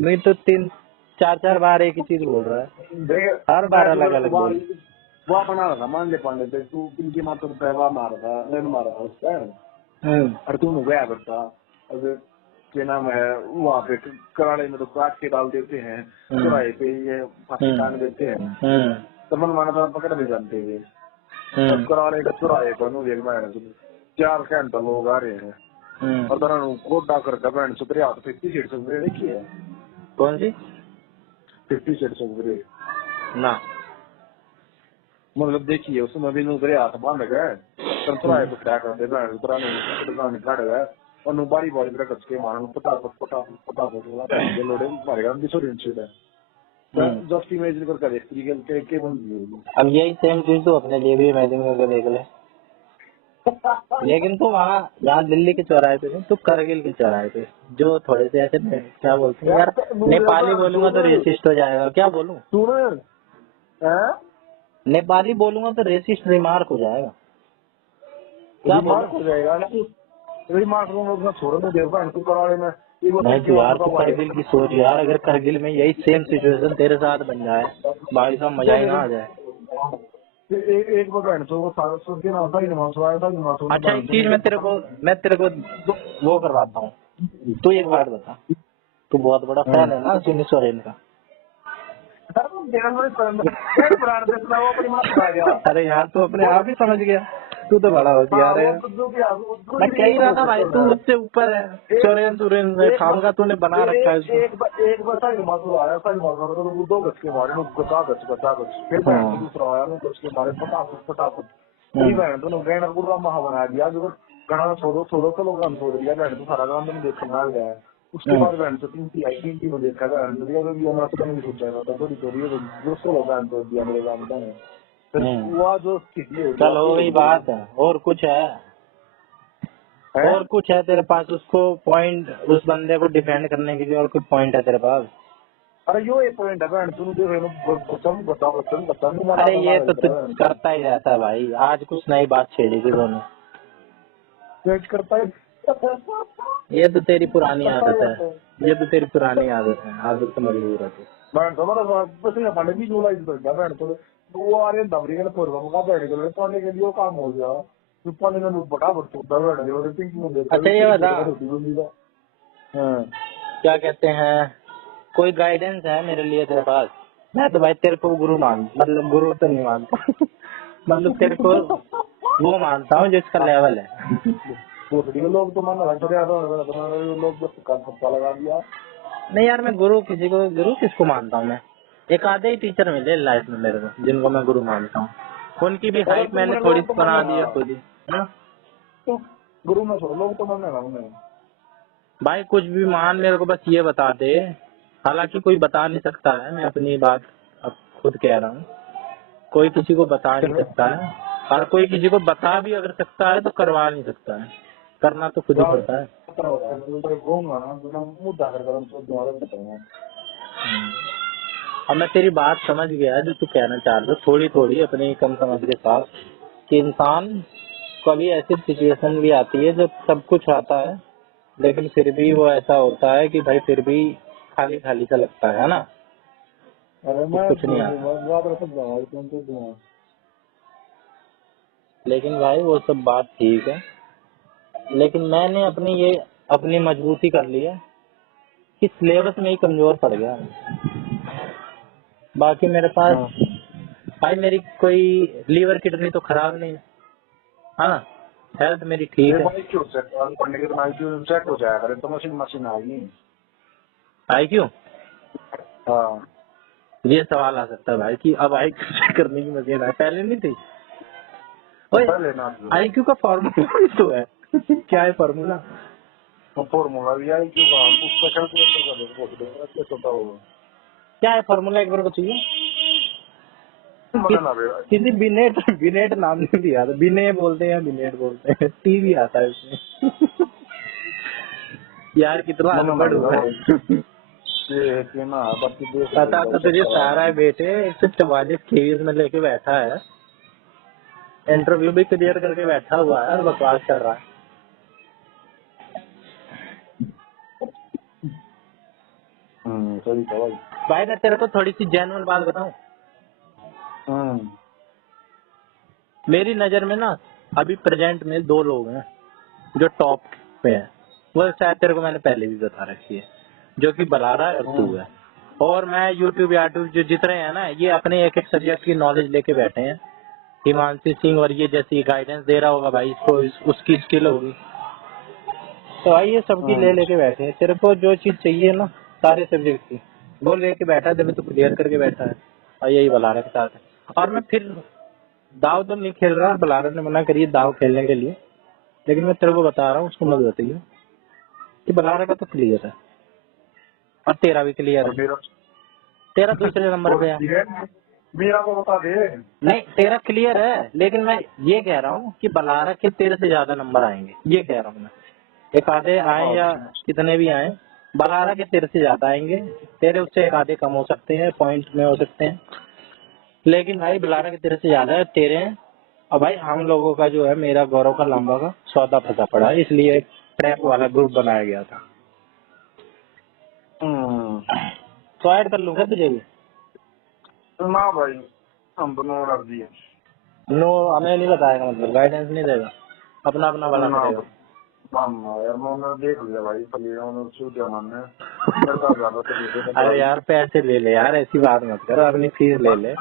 नहीं तो 3-4 बार एक ही चीज बोल रहा है, हर बार अलग अलग बोल। वो बना रहा था मान ले पांडे पे तू किनकी मात्र पैवा मारा था नहीं मारा था उसका और तू गया करता। अब क्या नाम है वहाँ पे कराड़े में तो काट के डाल देते हैं, चुराए पे ये फांसी टांग देते हैं, तो मन माना था पकड़ भी जानते हैं। कराड़े का चुराए पर 4 घंटा लोग आ रहे हैं और तरह कोटा करके बैंड सुधरे हाथ 50 सीट सुधरे देखी है। कौन सी 50 सीट सुधरे ना, मतलब देखिए उसमें भी नूरे हाथ बांध गए चुराए को क्या करते बैंड उतरा नहीं काट गए और नु बारी बारी तरह कचके मारन पटापट लोड़े मारेगा बिसोर इंसिड है। जस्ट इमेजिन करके देख तरीके के बन गई। अब यही सेम चीज तो अपने लिए भी इमेजिन करके देख ले। लेकिन तो वहाँ यहाँ दिल्ली के चौराहे पे नहीं, तो करगिल के चौराहे पे जो थोड़े से ऐसे क्या बोलते हैं यार, नेपाली बोलूंगा तो रेसिस्ट हो जाएगा, क्या बोलूं नेपाली बोलूंगा तो रेसिस्ट रिमार्क हो जाएगा, क्या रिमार्क हो जाएगा छोड़ो तो देवता इनको कराने में नहीं तो यार तू करगिल की सोच यार, अगर करगिल में यही सेम सिचुएशन तेरे साथ बन जाए भाई साहब मजा ही ना आ जाए। एक बहन तो वो सारा सुन के ना होता ही नहीं। अच्छा एक चीज मैं तेरे को वो करवाता हूँ, तू एक बात बता, तू बहुत बड़ा फैन है ना अश्विनी सोरेन का। अरे यार तू अपने आप ही समझ गया, तू तो बड़ा होशियार है। मैं कह ही रहा था भाई तू उससे ऊपर है, सोरेन खामगा तूने बना रखा है उसको। एक बता आया तो 2 गज के मारे गच फिर दूसरा आया गच के मारे फटाफट बहन तो गहना पूरा महा बना दिया जो गणा छोड़ो तो लोग छोड़ दिया बहन तो सारा काम मैंने देखा गया है। उसके बाद बहन तो 3 को देखा बहन तो नहीं सोचा था थोड़ी दूसरे लोग बहन तो दिया मेरे काम का वो जो चल हो गई बात है, और कुछ है और कुछ है तेरे पास उसको पॉइंट, उस बंदे को डिफेंड करने के लिए और कुछ पॉइंट है तेरे पास? अरे यो एक पॉइंट है बहन तुम बताओ। अरे ये तो तू करता ही रहता है भाई, आज कुछ नई बात छेड़ी थी दोनों। वेट करता है। ये तो तेरी पुरानी आदत है, ये तो तेरी पुरानी आदत है, आदत से मजबूर है तू। मैं तुम्हारा पसीना पानी भी जोड़ा इस बंदा बैठ तो वो आ रहे दबरी का पूर्व का बैठ गए पानी के लिए वो काम हो गया तो पानी में बड़ा बड़ा बैठ गए और पिंक में देखा। अच्छा ये बता, हां क्या कहते हैं, कोई गाइडेंस है मेरे लिए तेरे पास? मैं तो भाई तेरे को गुरु मतलब गुरु तो नहीं मानता मतलब तेरे को वो मानता हूँ जिसका लेवल है। पूरी लोग तो मान रहे थे यार तुम्हारे लोग बस काम पता लगा दिया। नहीं यार, मैं गुरु किसको मानता हूँ मैं? एक आधे ही टीचर मिले लाइफ में मेरे को जिनको मैं गुरु मानता हूँ, उनकी भी हाइप मैंने थोड़ी बना दी है खुद ही। तो गुरु में छोड़ लोग तो मानने ना भाई कुछ भी मान, मेरे को बस ये बता दे। हालांकि कोई बता नहीं सकता है, मैं अपनी बात अब खुद कह रहा हूँ, कोई किसी को बता नहीं सकता है, और कोई किसी को बता भी अगर सकता है तो करवा नहीं सकता है, करना तो खुद ही पड़ता है। अब मैं तेरी बात समझ गया जो तू कहना चाह रहा, थोड़ी थोड़ी अपनी कम समझ के साथ, कि इंसान कभी ऐसी सिचुएशन भी आती है जब सब कुछ आता है लेकिन फिर भी वो ऐसा होता है कि भाई फिर भी खाली खाली सा लगता है ना, कुछ नहीं आता। लेकिन भाई वो सब बात ठीक है, लेकिन मैंने अपनी मजबूती कर ली है कि सिलेबस में ही कमजोर पड़ गया। बाकी मेरे पास भाई मेरी कोई लीवर किडनी तो खराब नहीं है, हाँ, हेल्थ मेरी ठीक है। पढ़ने के बाद IQ सेट हो जाएगा तो मशीन आएगी। IQ? हाँ ये सवाल आ सकता है भाई कि अब IQ चेक करने की मशीन है, पहले नहीं थी। IQ का फॉर्मूला भी तो है क्या है फॉर्मूला? फॉर्मूला भी IQ का उसका कैलकुलेटर का क्या है फॉर्मूला, एक बार बताइए। किसी बिनेट नाम नहीं दिया था, बिने बोलते हैं, बिनेट बोलते हैं, टी भी आता है उसमें यार कितना अनपढ़ हुआ है। पता तो तुझे सारा है बेटे, 144 केवीएस में लेके बैठा है, इंटरव्यू भी क्लियर करके बैठा हुआ है और बकवास कर रहा है। भाई मैं तेरे को थोड़ी सी जेन्युइन बात बताऊं, मेरी नजर में ना अभी प्रेजेंट में 2 लोग हैं जो टॉप पे हैं, वो शायद तेरे को मैंने पहले भी बता रखी है, जो कि बलारा और तू है। और मैं यूट्यूब जो जितने हैं ना, ये अपने एक एक सब्जेक्ट की नॉलेज लेके बैठे हैं। हिमांशु सिंह और ये जैसी गाइडेंस दे रहा होगा भाई इसको, उसकी स्किल होगी, तो भाई ये सबकी ले लेके बैठे हैं। तेरे को जो चीज चाहिए ना सारे सब्जेक्ट की, वो लेके बैठा है, तभी तो क्लियर करके बैठा है, और यही बलारा के साथ है। और मैं फिर दाव तो नहीं खेल रहा, बलारा ने मना करी है दाव खेलने के लिए, लेकिन मैं तेरे को बता रहा हूँ, उसको मत बताइए कि बलारा का तो क्लियर है और तेरा भी क्लियर है। तेरा दूसरे नंबर पे है, मेरा को बता दे। नहीं तेरा क्लियर है, लेकिन मैं ये कह रहा हूँ कि बलारा के तेरे से ज्यादा नंबर आएंगे, ये कह रहा हूँ मैं। एक आधे आए या कितने भी आए, बलारा के तेरे से ज्यादा आएंगे, तेरे उससे एक आधे कम हो सकते हैं, पॉइंट में हो सकते हैं, लेकिन भाई बलारा के तेरे से ज्यादा है तेरे हैं। और भाई हम लोगों का जो है, मेरा गौरव का लंबा का सौदा फंसा पड़ा है, इसलिए ट्रैप वाला ग्रुप बनाया गया था। तो ऐड कर लूंगा तुझे भी? ना भाई हम दोनों कर दिए। नो हमें नहीं बताएगा, मतलब गाइडेंस नहीं देगा, अपना अपना भला करेगा। यार मैंने देख लिया भाई, अरे यार पैसे ले ले यार, ऐसी बात मत कर, अपनी फीस ले ले।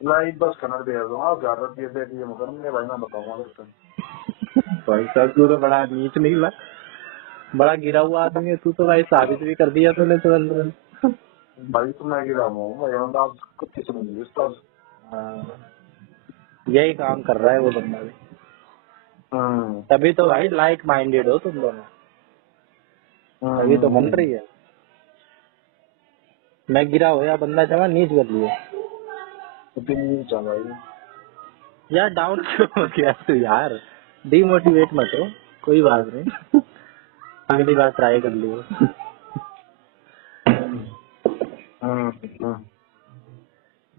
लाइव बस कन्नड़ दे दो, आप ज्यादा दे दिए मगर मैं भाई ना बताऊंगा। भाई साहब तू तो बड़ा नीच निकला, बड़ा गिरा हुआ आदमी है तू तो भाई, साबित भी कर दिया तूने तुरंत। भाई तो मैं गिरा हूँ भाई, आप कुछ समझिए इसका। यही काम कर रहा है वो बंदा भी, तभी तो भाई लाइक माइंडेड हो तुम दोनों, तभी तो बन रही है। मैं गिरा हो या बंदा जमा नीच कर लिया यार, डाउन क्यों हो गया तू यार, डिमोटिवेट मत हो, कोई बात नहीं, अगली बार ट्राई कर लियो।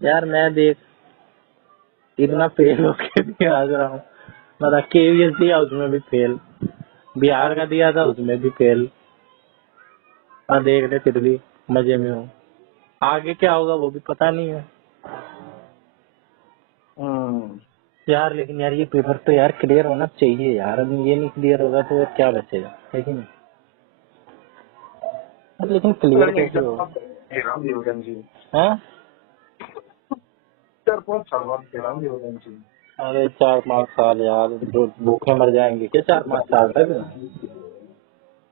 यार मैं देख इतना फेल होके भी आ रहा हूँ, बता, केवीएस दिया उसमें भी फेल, बिहार का दिया था उसमें भी फेल। मैं देख ले फिर भी मजे में हूँ, आगे क्या होगा वो भी पता नहीं है यार। लेकिन यार ये पेपर तो यार क्लियर होना चाहिए यार, अभी ये नहीं क्लियर होगा तो क्या बचेगा, है कि नहीं? लेकिन क्लियर कैसे होगा? हाँ? 4-5 साल अरे 4-5 साल यार, जो भूखे मर जाएंगे क्या 4-5 साल तक?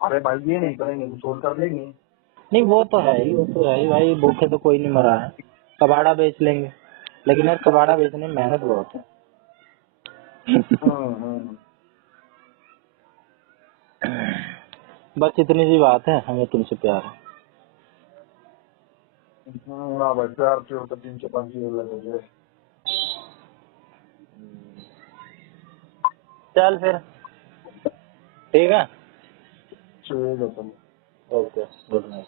अरे भाई ये नहीं करेंगे तो छोड़ कर लेंगे। नहीं वो तो है ही, वो तो है ही भाई, भूखे तो कोई नहीं मरा है, कबाड़ा बेच लेंगे। लेकिन यार कबाड़ा बेचने में मेहनत बहुत है। बस इतनी सी बात है, हमें तुमसे प्यार है। ना भाई प्यार से होता 305 लगे। चल फिर ठीक है, ठीक है। Okay, good night.